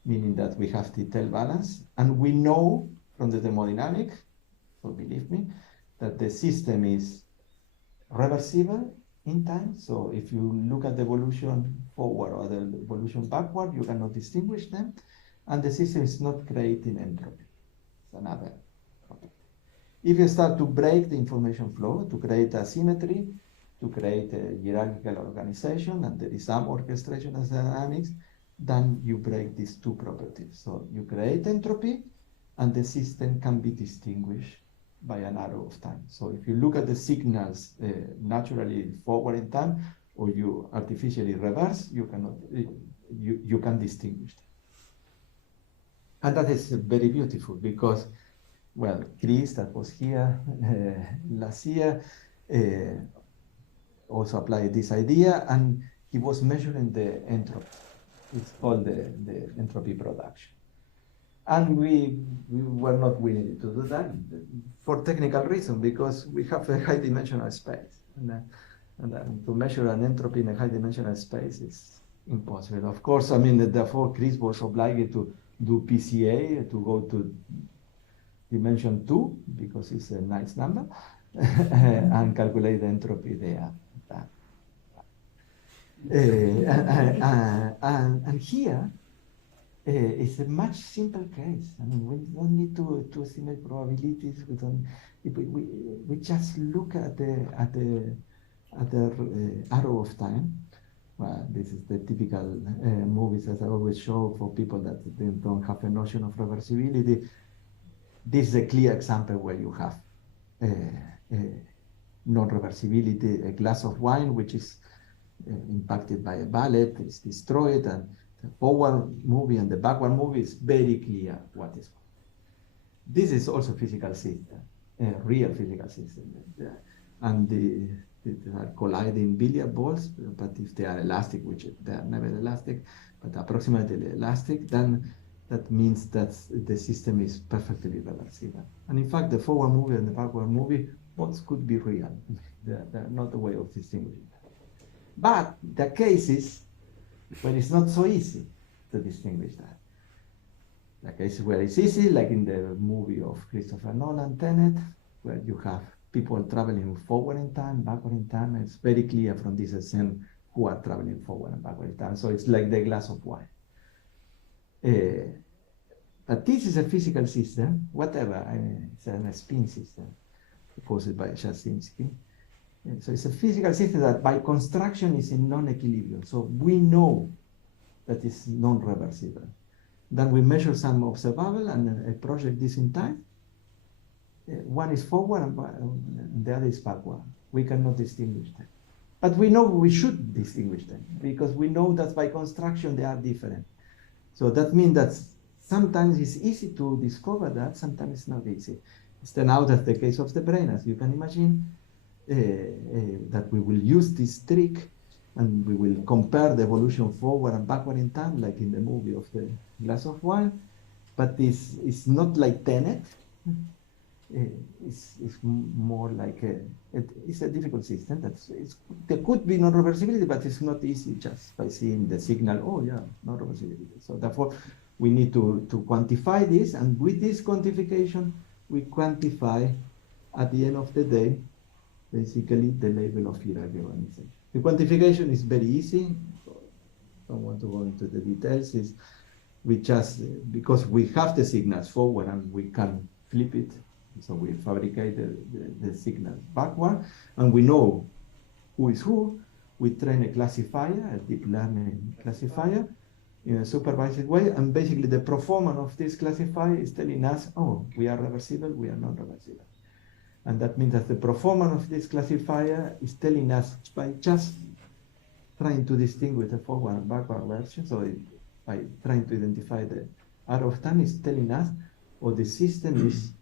meaning that we have the tail balance, and we know from the thermodynamic, so believe me, that the system is reversible in time. So if you look at the evolution forward or the evolution backward, you cannot distinguish them, and the system is not creating entropy. It's another property. If you start to break the information flow, to create asymmetry, to create a hierarchical organization, and there is some orchestration of dynamics, then you break these two properties. So you create entropy, and the system can be distinguished by an arrow of time. So if you look at the signals naturally forward in time, or you artificially reverse, you cannot, you can distinguish them. And that is very beautiful because, well, Chris, that was here last year, also applied this idea, and he was measuring the entropy. It's called the entropy production. And we were not willing to do that for technical reason, because we have a high dimensional space. And to measure an entropy in a high dimensional space is impossible. Of course, I mean, therefore Chris was obliged to do PCA, to go to dimension 2, because it's a nice number, and calculate the entropy there. And here, it's a much simple case. I mean, we don't need to estimate probabilities. We just look at the arrow of time. Well, this is the typical movies that I always show for people that don't have a notion of reversibility. This is a clear example where you have non-reversibility. A glass of wine, which is impacted by a bullet, is destroyed, and the forward movie and the backward movie is very clear what is. This is also physical system, real physical system, and they are colliding billiard balls. But if they are elastic, which they are never elastic, but approximately elastic, then that means that the system is perfectly reversible. And in fact, the forward movie and the backward movie both could be real. They're not a way of distinguishing. But the cases where it's not so easy to distinguish that. The cases where it's easy, like in the movie of Christopher Nolan, Tenet, where you have people traveling forward in time, backward in time. It's very clear from this scene who are traveling forward and backward in time. So it's like the glass of wine. But this is a physical system, whatever. It's a spin system proposed by Jasinski. So it's a physical system that by construction is in non-equilibrium. So we know that it's non-reversible. Then we measure some observable and project this in time. One is forward and the other is backward. We cannot distinguish them. But we know we should distinguish them because we know that by construction they are different. So that means that sometimes it's easy to discover that, sometimes it's not easy. It's then out of the case of the brain, as you can imagine, that we will use this trick and we will compare the evolution forward and backward in time, like in the movie of the glass of wine. But this is not like Tenet. It's more like it's a difficult system. There could be non-reversibility, but it's not easy just by seeing the signal. Oh yeah, non-reversibility. So therefore, we need to quantify this, and with this quantification, we quantify at the end of the day, basically the level of hierarchy organization. The quantification is very easy. Don't want to go into the details. We just because we have the signals forward and we can flip it. So we fabricate the signal backward, and we know who is who. We train a classifier, a deep learning classifier, in a supervised way, and basically the performance of this classifier is telling us, oh, we are reversible, we are not reversible. And that means that the performance of this classifier is telling us by just trying to distinguish the forward and backward version, so by trying to identify the arrow of time, is telling us, oh, the system is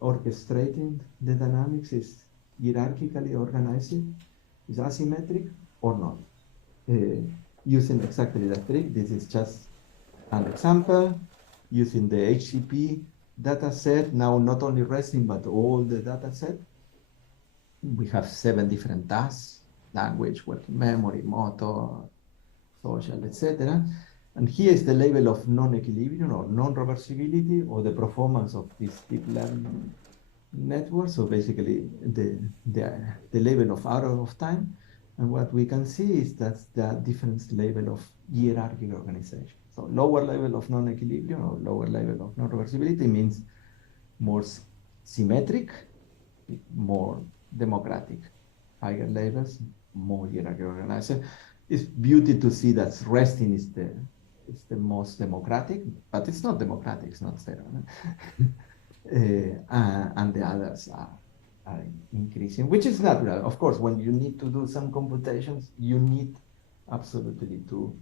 orchestrating the dynamics is hierarchically organized, is asymmetric or not. Using exactly that trick, this is just an example, using the HCP data set, now not only resting, but all the data set. We have 7 different tasks: language, working memory, motor, social, etc. And here is the level of non-equilibrium or non-reversibility or the performance of this deep learning network. So basically the level of error of time. And what we can see is that the different level of hierarchical organization. So lower level of non-equilibrium or lower level of non-reversibility means more symmetric, more democratic. Higher levels, more hierarchical organized. It's beauty to see that resting is the most democratic, but it's not democratic, it's not fair. And the others are increasing, which is natural. Of course, when you need to do some computations, you need absolutely to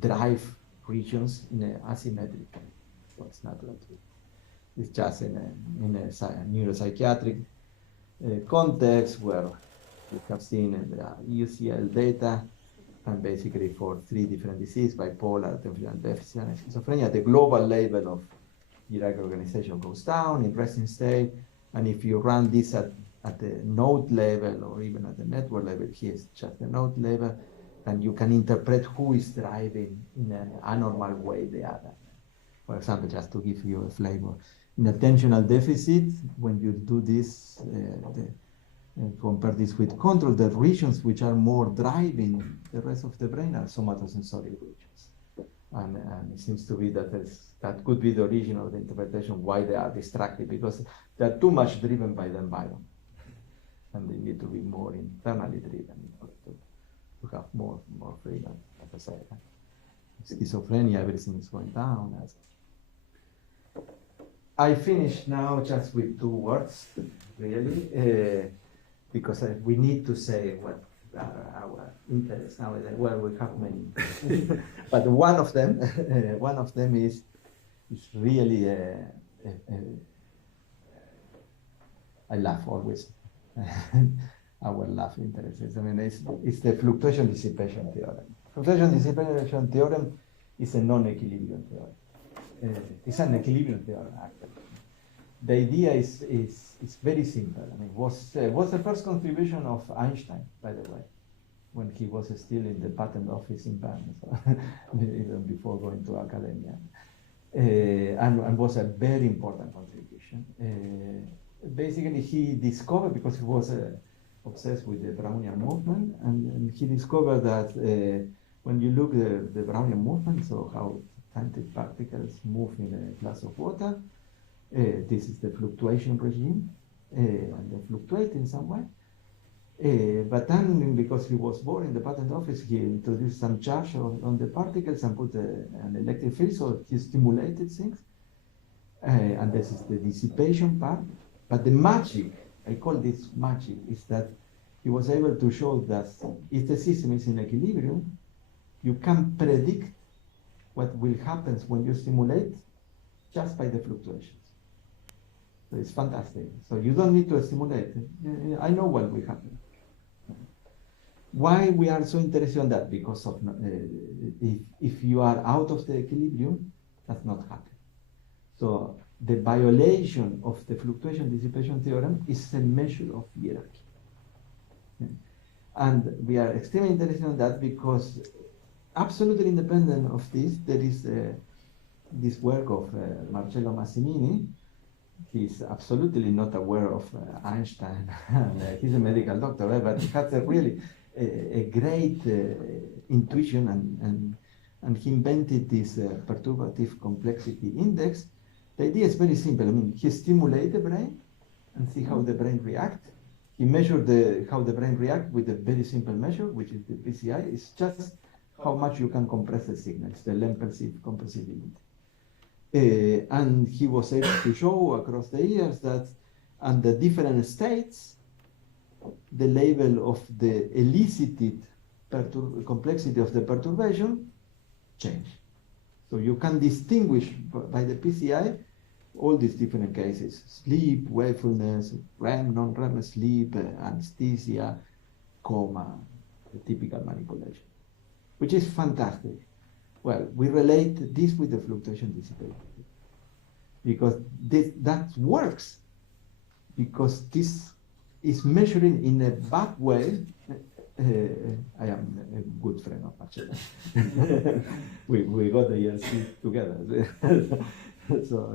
drive regions in an asymmetric way. So it's natural. It's just in a neuropsychiatric context where we have seen the UCL data, and basically for 3 different diseases: bipolar, attention deficit, and schizophrenia, the global level of hierarchical organization goes down in resting state. And if you run this at the node level or even at the network level, here's just the node level, and you can interpret who is driving in an abnormal way the other. For example, just to give you a flavor, in attentional deficit, when you do this, compare this with control, the regions which are more driving the rest of the brain are somatosensory regions. And it seems to be that that could be the origin of the interpretation why they are distracted, because they're too much driven by the environment. And they need to be more internally driven in order to have more freedom, like I said. Schizophrenia, everything is going down. I finish now just with 2 words, really, because we need to say what our interests nowadays. Well, we have many, but one of them is really I laugh always. Our laugh interests. I mean, it's the fluctuation dissipation theorem. Fluctuation dissipation theorem is a non-equilibrium theorem. It's an equilibrium theorem, actually. The idea is very simple. I mean, was the first contribution of Einstein, by the way, when he was still in the patent office in Bern, so even before going to academia, and was a very important contribution. Basically, he discovered, because he was obsessed with the Brownian movement, and he discovered that when you look at the Brownian movement, so how tiny particles move in a glass of water, this is the fluctuation regime, and they fluctuate in some way. But then, because he was bored in the patent office, he introduced some charge on the particles and put an electric field, so he stimulated things. And this is the dissipation part. But the magic, I call this magic, is that he was able to show that if the system is in equilibrium, you can predict what will happen when you stimulate just by the fluctuations. So it's fantastic. So you don't need to stimulate. I know what will happen. Why we are so interested in that? Because of if you are out of the equilibrium, that's not happen. So the violation of the fluctuation dissipation theorem is a measure of hierarchy. And we are extremely interested in that because absolutely independent of this, there is this work of Marcello Massimini. He's absolutely not aware of Einstein. He's a medical doctor, but he has a really a great intuition, and he invented this perturbative complexity index. The idea is very simple. I mean, he stimulates the brain and see how the brain reacts. He measured how the brain reacts with a very simple measure, which is the PCI. It's just how much you can compress the signal. It's the Lempersiv compressibility. And he was able to show across the years that under different states, the level of the elicited complexity of the perturbation changed. So you can distinguish by the PCI all these different cases: sleep, wakefulness, REM, non-REM sleep, anesthesia, coma, the typical manipulation, which is fantastic. Well, we relate this with the fluctuation dissipation because that works, because this is measuring in a bad way. I am a good friend of Marcella. we got the ELC together. So,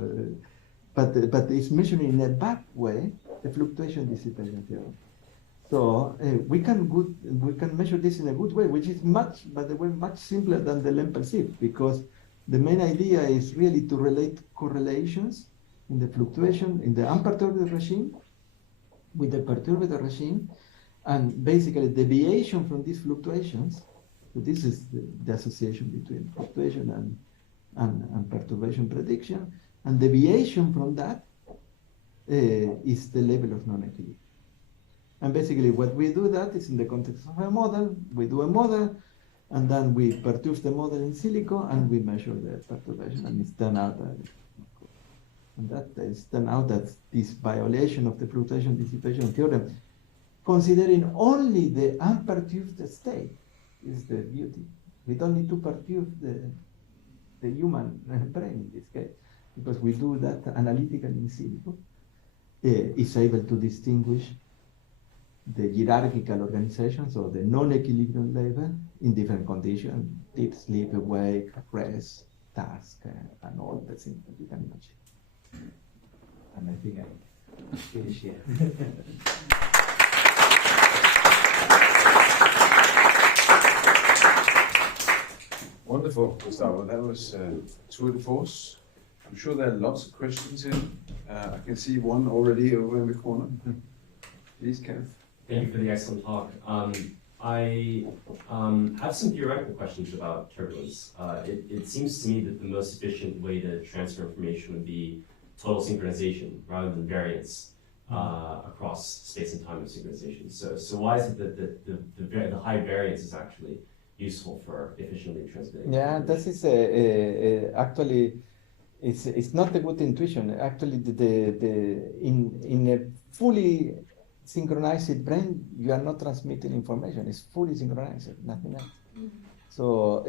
but it's measuring in a bad way the fluctuation dissipation theory. So we can measure this in a good way, which is much, by the way, much simpler than the LEM perceived, because the main idea is really to relate correlations in the fluctuation in the unperturbed regime with the perturbed regime, and basically deviation from these fluctuations. So this is the association between fluctuation and perturbation prediction, and deviation from that is the level of non-equilibrium. And basically what we do that is in the context of a model. We do a model, and then we perturb the model in silico, and we measure the perturbation, and it's turned out that this violation of the fluctuation dissipation theorem, considering only the unperturbed state, is the beauty. We don't need to perturb the human brain in this case, because we do that analytically in silico. Is able to distinguish the hierarchical organizations or the non-equilibrium level in different conditions: deep sleep, awake, rest, task, and all the things that you can imagine. And I think I finish here. Wonderful, Gustavo. That was tour de force. I'm sure there are lots of questions here. I can see one already over in the corner. Please, Kenneth. Thank you for the excellent talk. I have some theoretical questions about turbulence. It seems to me that the most efficient way to transfer information would be total synchronization rather than variance across space and time of synchronization. So why is it that the high variance is actually useful for efficiently transmitting? Yeah, this is actually it's not a good intuition. Actually, in a fully synchronized brain, you are not transmitting information. It's fully synchronized, nothing else. So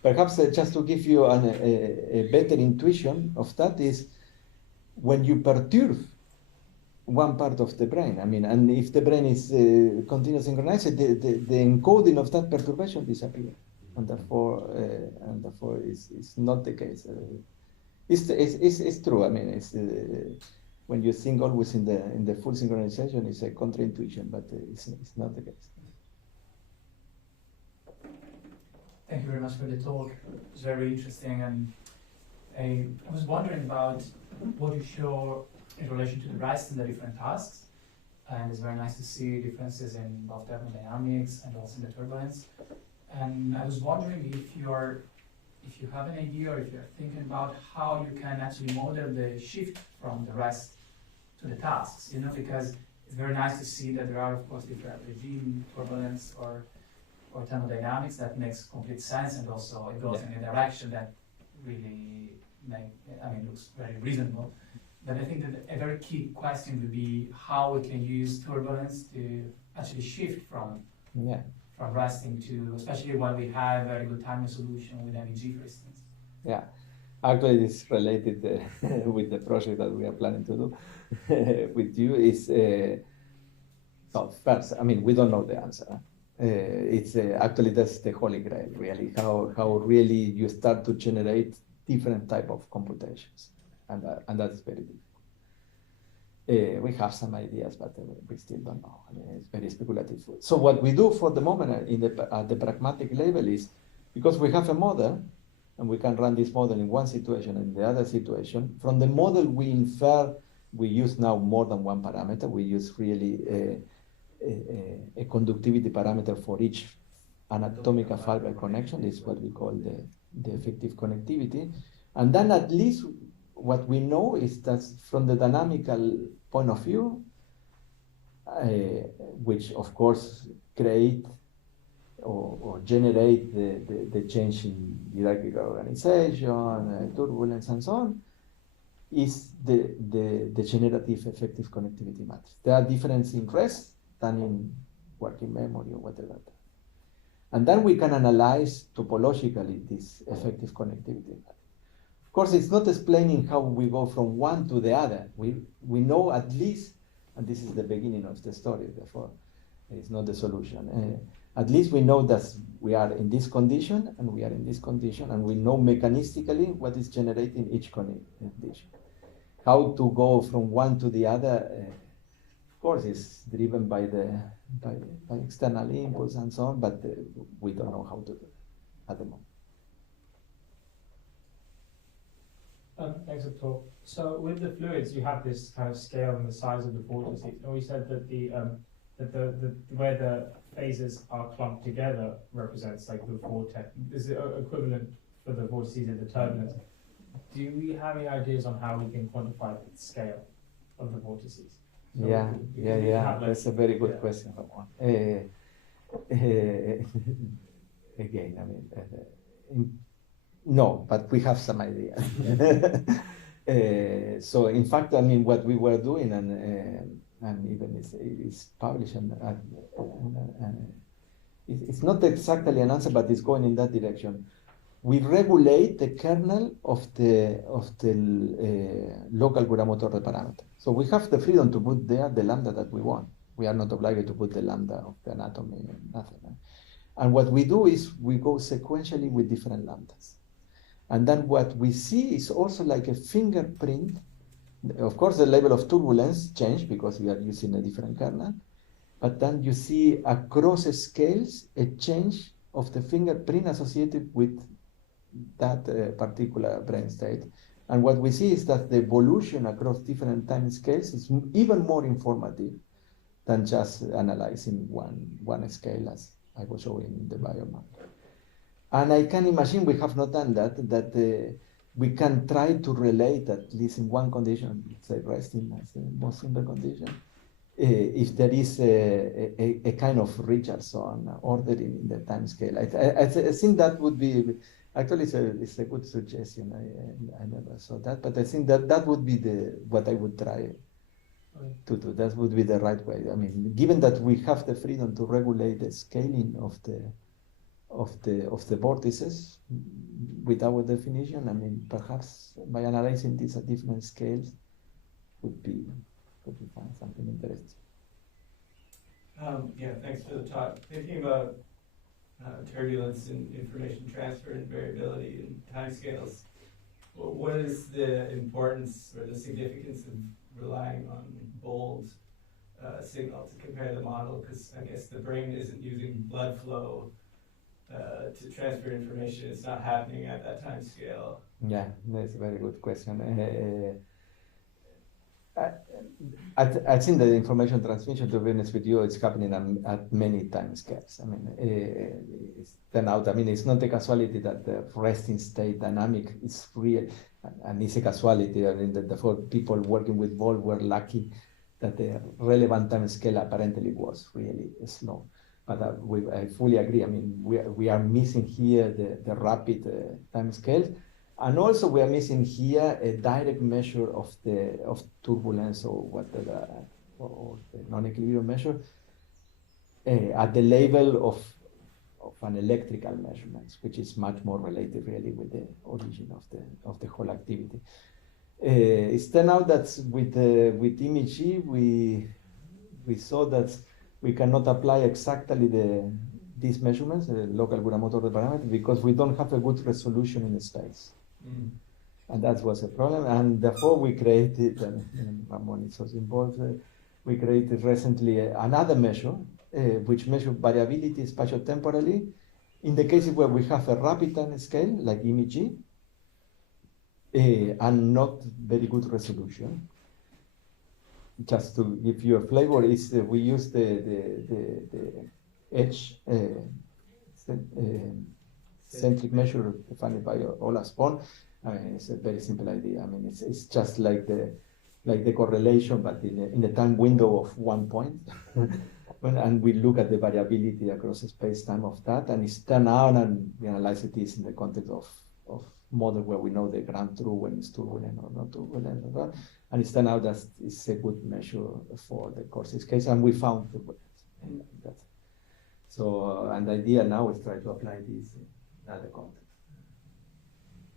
perhaps just to give you a better intuition of that is when you perturb one part of the brain. I mean, and if the brain is continuously synchronized, the encoding of that perturbation disappears, and therefore it's not the case. It's true. I mean, it's when you think always in the full synchronization, it's a counterintuition, but it's not the case. Thank you very much for the talk. It was very interesting, and I was wondering about what you show in relation to the rest and the different tasks. And it's very nice to see differences in both thermodynamics and also in the turbulence. And I was wondering if you have an idea, or if you're thinking about how you can actually model the shift from the rest to the tasks, because it's very nice to see that there are, of course, different regime, turbulence, or thermodynamics. That makes complete sense, and also it goes in a direction that really looks very reasonable. But I think that a very key question would be how we can use turbulence to actually shift from resting to, especially when we have a very good time solution with MEG, for instance. Yeah, actually, it's related with the project that we are planning to do with you. Is first, I mean, we don't know the answer. It's actually that's the holy grail, really. How really you start to generate different type of computations, and that's very difficult. We have some ideas, but we still don't know. I mean, it's very speculative. So what we do for the moment at the pragmatic level is, because we have a model, and we can run this model in one situation and the other situation. From the model, we infer. We use now more than one parameter. We use really a conductivity parameter for each anatomical fiber connection. This is what we call the effective connectivity. And then at least what we know is that from the dynamical point of view, which of course create or generate the change in hierarchical organization, turbulence, and so on, is the generative effective connectivity matrix. There are differences in rest than in working memory or whatever. And then we can analyze topologically this effective connectivity matrix. Of course, it's not explaining how we go from one to the other. We know at least, and this is the beginning of the story, therefore it's not the solution. At least we know that we are in this condition and we are in this condition, and we know mechanistically what is generating each condition. How to go from one to the other, of course, is driven by external inputs and so on, but we don't know how to do it at the moment. Thanks for the talk. So with the fluids, you have this kind of scale and the size of the vortices. And we said that the where the phases are clumped together represents like the vortex. Is it equivalent for the vortices in the turbulence? Do we have any ideas on how we can quantify the scale of the vortices? So Like, that's a very good question. Again, I mean, no, but we have some idea. So in fact, I mean, what we were doing, and even it's published, and it's not exactly an answer, but it's going in that direction. We regulate the kernel of the local grammar-motor parameter. So we have the freedom to put there the lambda that we want. We are not obliged to put the lambda of the anatomy, nothing. And what we do is we go sequentially with different lambdas. And then what we see is also like a fingerprint. Of course, the level of turbulence changed because we are using a different kernel. But then you see across scales a change of the fingerprint associated with that particular brain state. And what we see is that the evolution across different time scales is even more informative than just analyzing one scale, as I was showing in the biomarker. And I can imagine, we have not done that we can try to relate, at least in one condition, say resting as the most simple condition, if there is a kind of Richardson ordering in the time scale. I think that would be, actually it's a good suggestion. I never saw that, but I think that would be what I would try to do. That would be the right way. I mean, given that we have the freedom to regulate the scaling of the vortices with our definition, I mean, perhaps by analyzing this at different scales could be find something interesting. Yeah, thanks for the talk. Thinking about turbulence and information transfer and variability and timescales, what is the importance or the significance of relying on bold signal to compare the model? Because I guess the brain isn't using blood flow to transfer information. It's not happening at that time scale. Yeah, that's a very good question. I think the information transmission, to be honest with you, is happening at many time scales. I mean, it's turned out, I mean, it's not a casualty that the resting state dynamic is real, and it's a casualty. I mean, therefore, people working with ball were lucky that the relevant time scale apparently was really slow. But I fully agree. I mean, we are missing here the rapid time scales. And also we are missing here a direct measure of turbulence or whatever, or the non-equilibrium measure at the level of an electrical measurements, which is much more related really with the origin of the whole activity. It's turned out that with img we saw that we cannot apply exactly these measurements, the local grammar-motor parameter, because we don't have a good resolution in the space. And that was a problem, and therefore we created, and Ramon is also involved, we created recently another measure, which measures variability spatio-temporally in the cases where we have a rapid time scale, like img, and not very good resolution. Just to give you a flavor, is we use the edge centric measure defined by Ola Spawn. I mean, it's a very simple idea. I mean, it's just like the correlation, but in a time window of 1 point. And we look at the variability across the space-time of that, and it's turned out, and we analyze it in the context of model where we know the ground true when it's turbulent or not turbulent, and it's turned out that it's a good measure for the courses case, and we found turbulence. So, and the idea now is try to apply this in other contexts,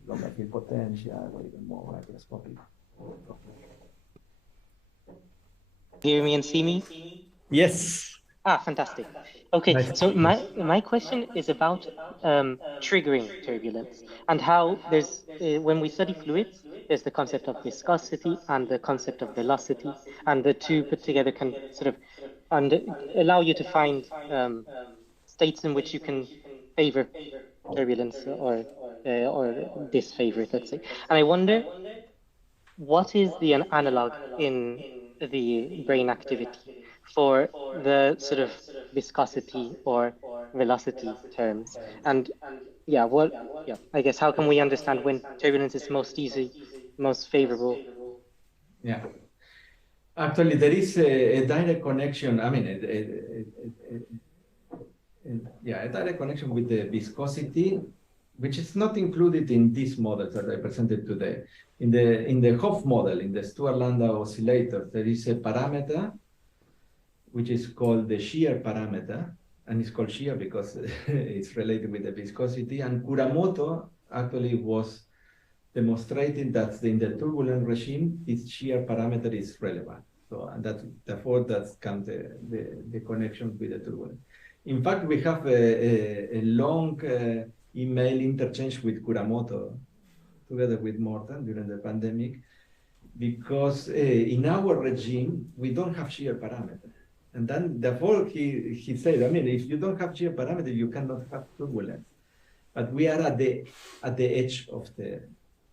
longer field potential, or even more hygroscopic. Hear me and see me? Yes. Ah, fantastic. Okay, Nice. so my question is about triggering turbulence and how there's, when we study fluids, there's the concept of viscosity and the concept of velocity, and the two put together can sort of allow you to find states in which you can favor turbulence or disfavor it, let's say. And I wonder, what is the analog in the brain activity for the sort of viscosity or velocity terms? And yeah, I guess how can we understand when turbulence is most easy, most favorable? Yeah. Actually, there is a direct connection. I mean, a direct connection with the viscosity, which is not included in these models that I presented today. In the Hopf model, in the Stewart-Landau oscillator, there is a parameter which is called the shear parameter, and it's called shear because it's related with the viscosity. And Kuramoto actually was demonstrating that in the turbulent regime, this shear parameter is relevant. So, and therefore that comes the connection with the turbulence. In fact, we have a long email interchange with Kuramoto together with Morten during the pandemic, because in our regime, we don't have shear parameter. And then therefore he said, I mean, if you don't have shear parameter, you cannot have turbulence. But we are at the edge of the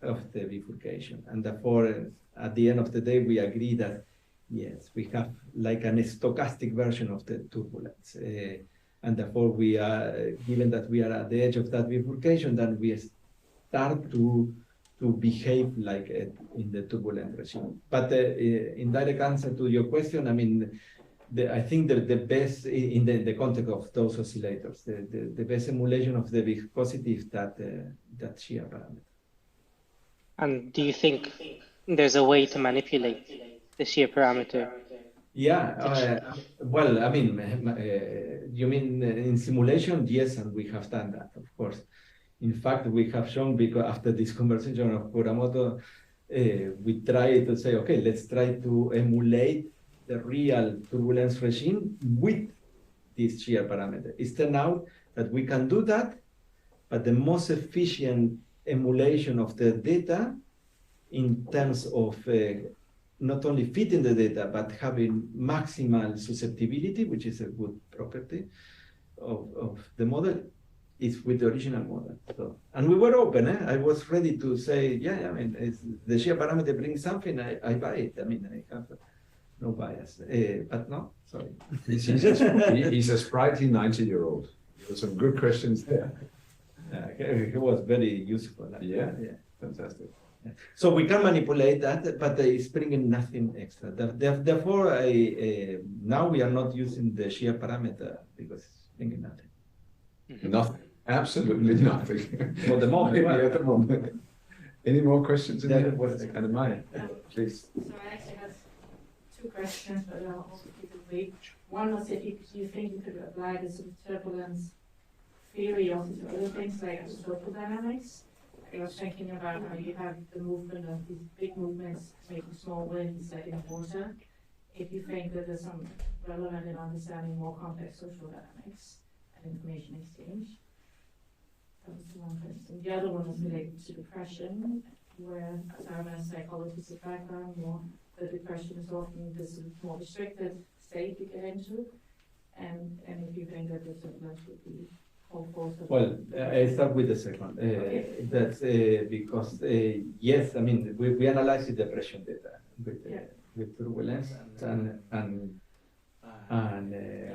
bifurcation. And therefore, at the end of the day, we agree that, yes, we have like an stochastic version of the turbulence. And therefore, we are, given that we are at the edge of that bifurcation, then we start to behave like in the turbulent regime. But in direct answer to your question, I mean, I think that the best, in the context of those oscillators, the best emulation of the viscosity is that shear parameter. And do you think there's a way to manipulate the shear parameter? Yeah, well, I mean, you mean in simulation? Yes, and we have done that, of course. In fact, we have shown, because after this conversation of Kuramoto, we try to say, okay, let's try to emulate the real turbulence regime with this shear parameter. It's turned out that we can do that, but the most efficient emulation of the data in terms of not only fitting the data, but having maximal susceptibility, which is a good property of the model, is with the original model. So, and we were open. I was ready to say, yeah, I mean, the shear parameter brings something, I buy it. I mean, I have no bias. But no, sorry. He's a sprightly 90-year-old. There were some good questions there. He was very useful. Yeah, fantastic. So we can manipulate that, but it's bringing nothing extra. Therefore, now we are not using the shear parameter because it's bringing nothing. Nothing. Absolutely nothing. For the moment. At the moment. Any more questions? And mine, please. So I actually have two questions, but I'll also keep it brief. One was if you think you could apply the sort of turbulence theory also to other things like isotopic dynamics. I was thinking about how you have the movement of these big movements making small winds like in water. If you think that there's some relevant in understanding more complex social dynamics and information exchange. That was the one question. The other one was related to depression, where as I'm a psychologist of background, the depression is often this more restricted state you get into, and if you think that the turbulence would be helpful. Well, I start with the second. That's because yes, I mean we analyzed the depression data with turbulence and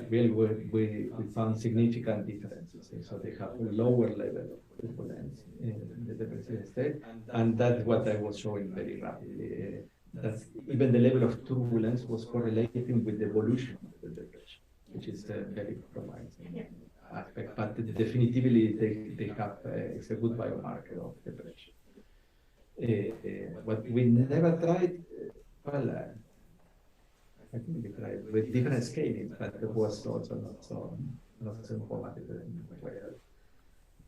really we found significant differences. So they have a lower level of turbulence in the depressive state, and that's what I was showing very rapidly. That even the level of turbulence was correlating with the evolution of the depression, which is very promising. aspect, but definitively they have it's a good biomarker of depression. What we never tried, well, I think we tried with different scalings, but it was also not so informative in the way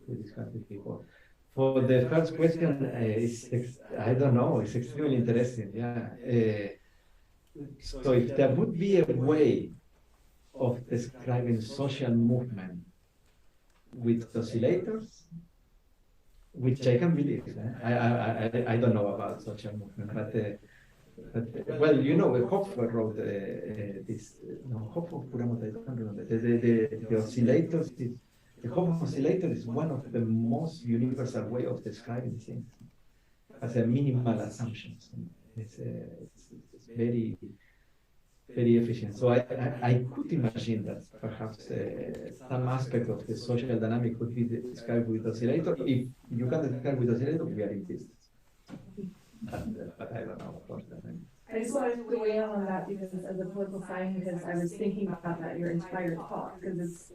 we discussed it before. For the first question, I don't know, it's extremely interesting, yeah. So if there would be a way of describing social movement with oscillators, which I can believe, I don't know about social movement, but well, you know, Hopfer wrote this, no, Hopfer, I don't remember, the oscillators, the Hopf oscillator is one of the most universal way of describing things, as a minimal assumptions. It's very, very efficient. So I could imagine that perhaps some aspect of the social dynamic could be described with oscillator. If you can describe with oscillator, we are in business. But I don't know, of course. I just wanted to weigh in on that because as a political scientist, I was thinking about that your entire talk, because it's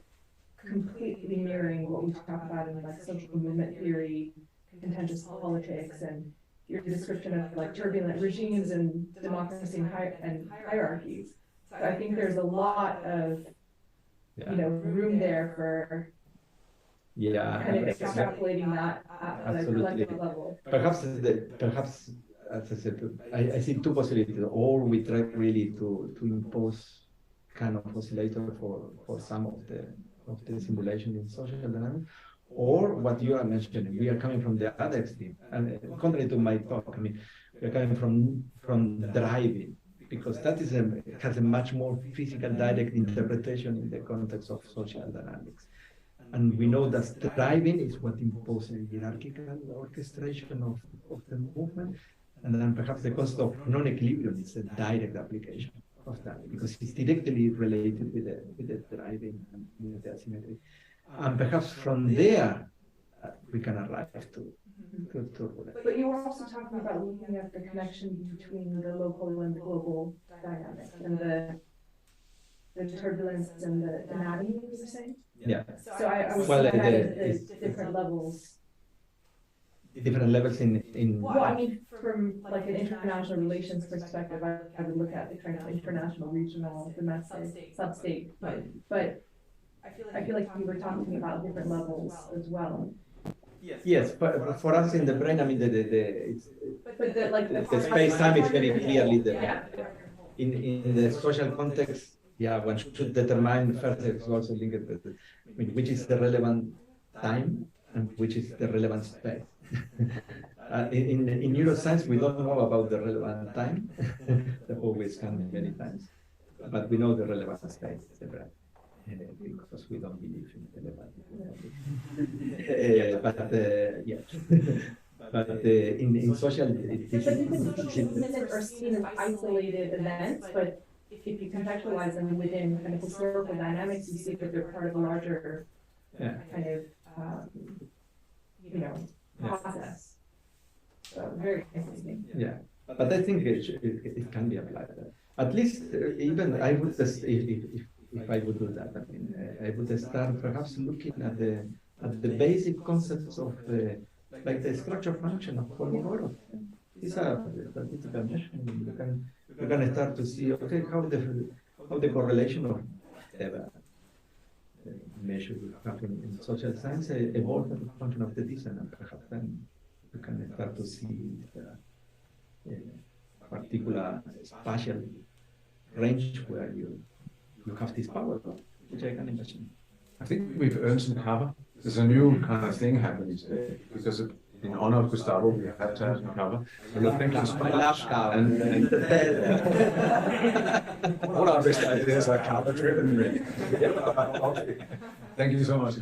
completely mirroring what we talk about in like social movement theory, contentious politics, and your description of like turbulent regimes and democracy and hierarchies. So I think there's a lot of room there for kind of extrapolating that at a collective level. Perhaps as I said, I see two possibilities. Or we try really to impose kind of oscillator for some of the simulation in social dynamics, or what you are mentioning, we are coming from the other extreme. And contrary to my talk, I mean, we are coming from driving, because that has a much more physical, direct interpretation in the context of social dynamics. And we know that driving is what imposes hierarchical orchestration of the movement, and then perhaps the concept of non-equilibrium is a direct application of that, because it's directly related with the driving and with the asymmetry. And perhaps from there, we can arrive to turbulence. But you were also talking about looking at the connection between the local and the global dynamics, and the turbulence and the anatomy, you were saying? Yeah. So I was looking at the different levels. Different levels in Well, I mean, from like an international relations perspective, I would look at the kind of international, regional, domestic, sub-state, but I feel like we were talking about different levels as well. Yes, but for us in the brain, I mean, the space-time is very clearly there. In the social context, yeah, one should determine first, it's also linked with, I mean, which is the relevant time and which is the relevant space. In neuroscience, we don't know about the relevant time, therefore we scan many times, but we know the relevant space, the brain. Because we don't believe in telepathy. But in social, minutes are seen as isolated events, but if you contextualize them within kind of historical dynamics, you see that they're part of a larger kind of process. So very interesting. Yeah, but I think it can be applied. At least even I would just if I would do that, I mean, I would start perhaps looking at the basic concepts of like the structure function of Kolmogorov. These are statistical measurements. You can start to see, okay, how the correlation of measure we have in social science evolved as a function of the dissonance. Perhaps then you can start to see a particular spatial range where you have this power, which I can imagine. I think we've earned some cover. There's a new kind of thing happening today, because in honor of Gustavo, we have to have some cover. And I think all our best ideas are cover driven, really. Thank you so much.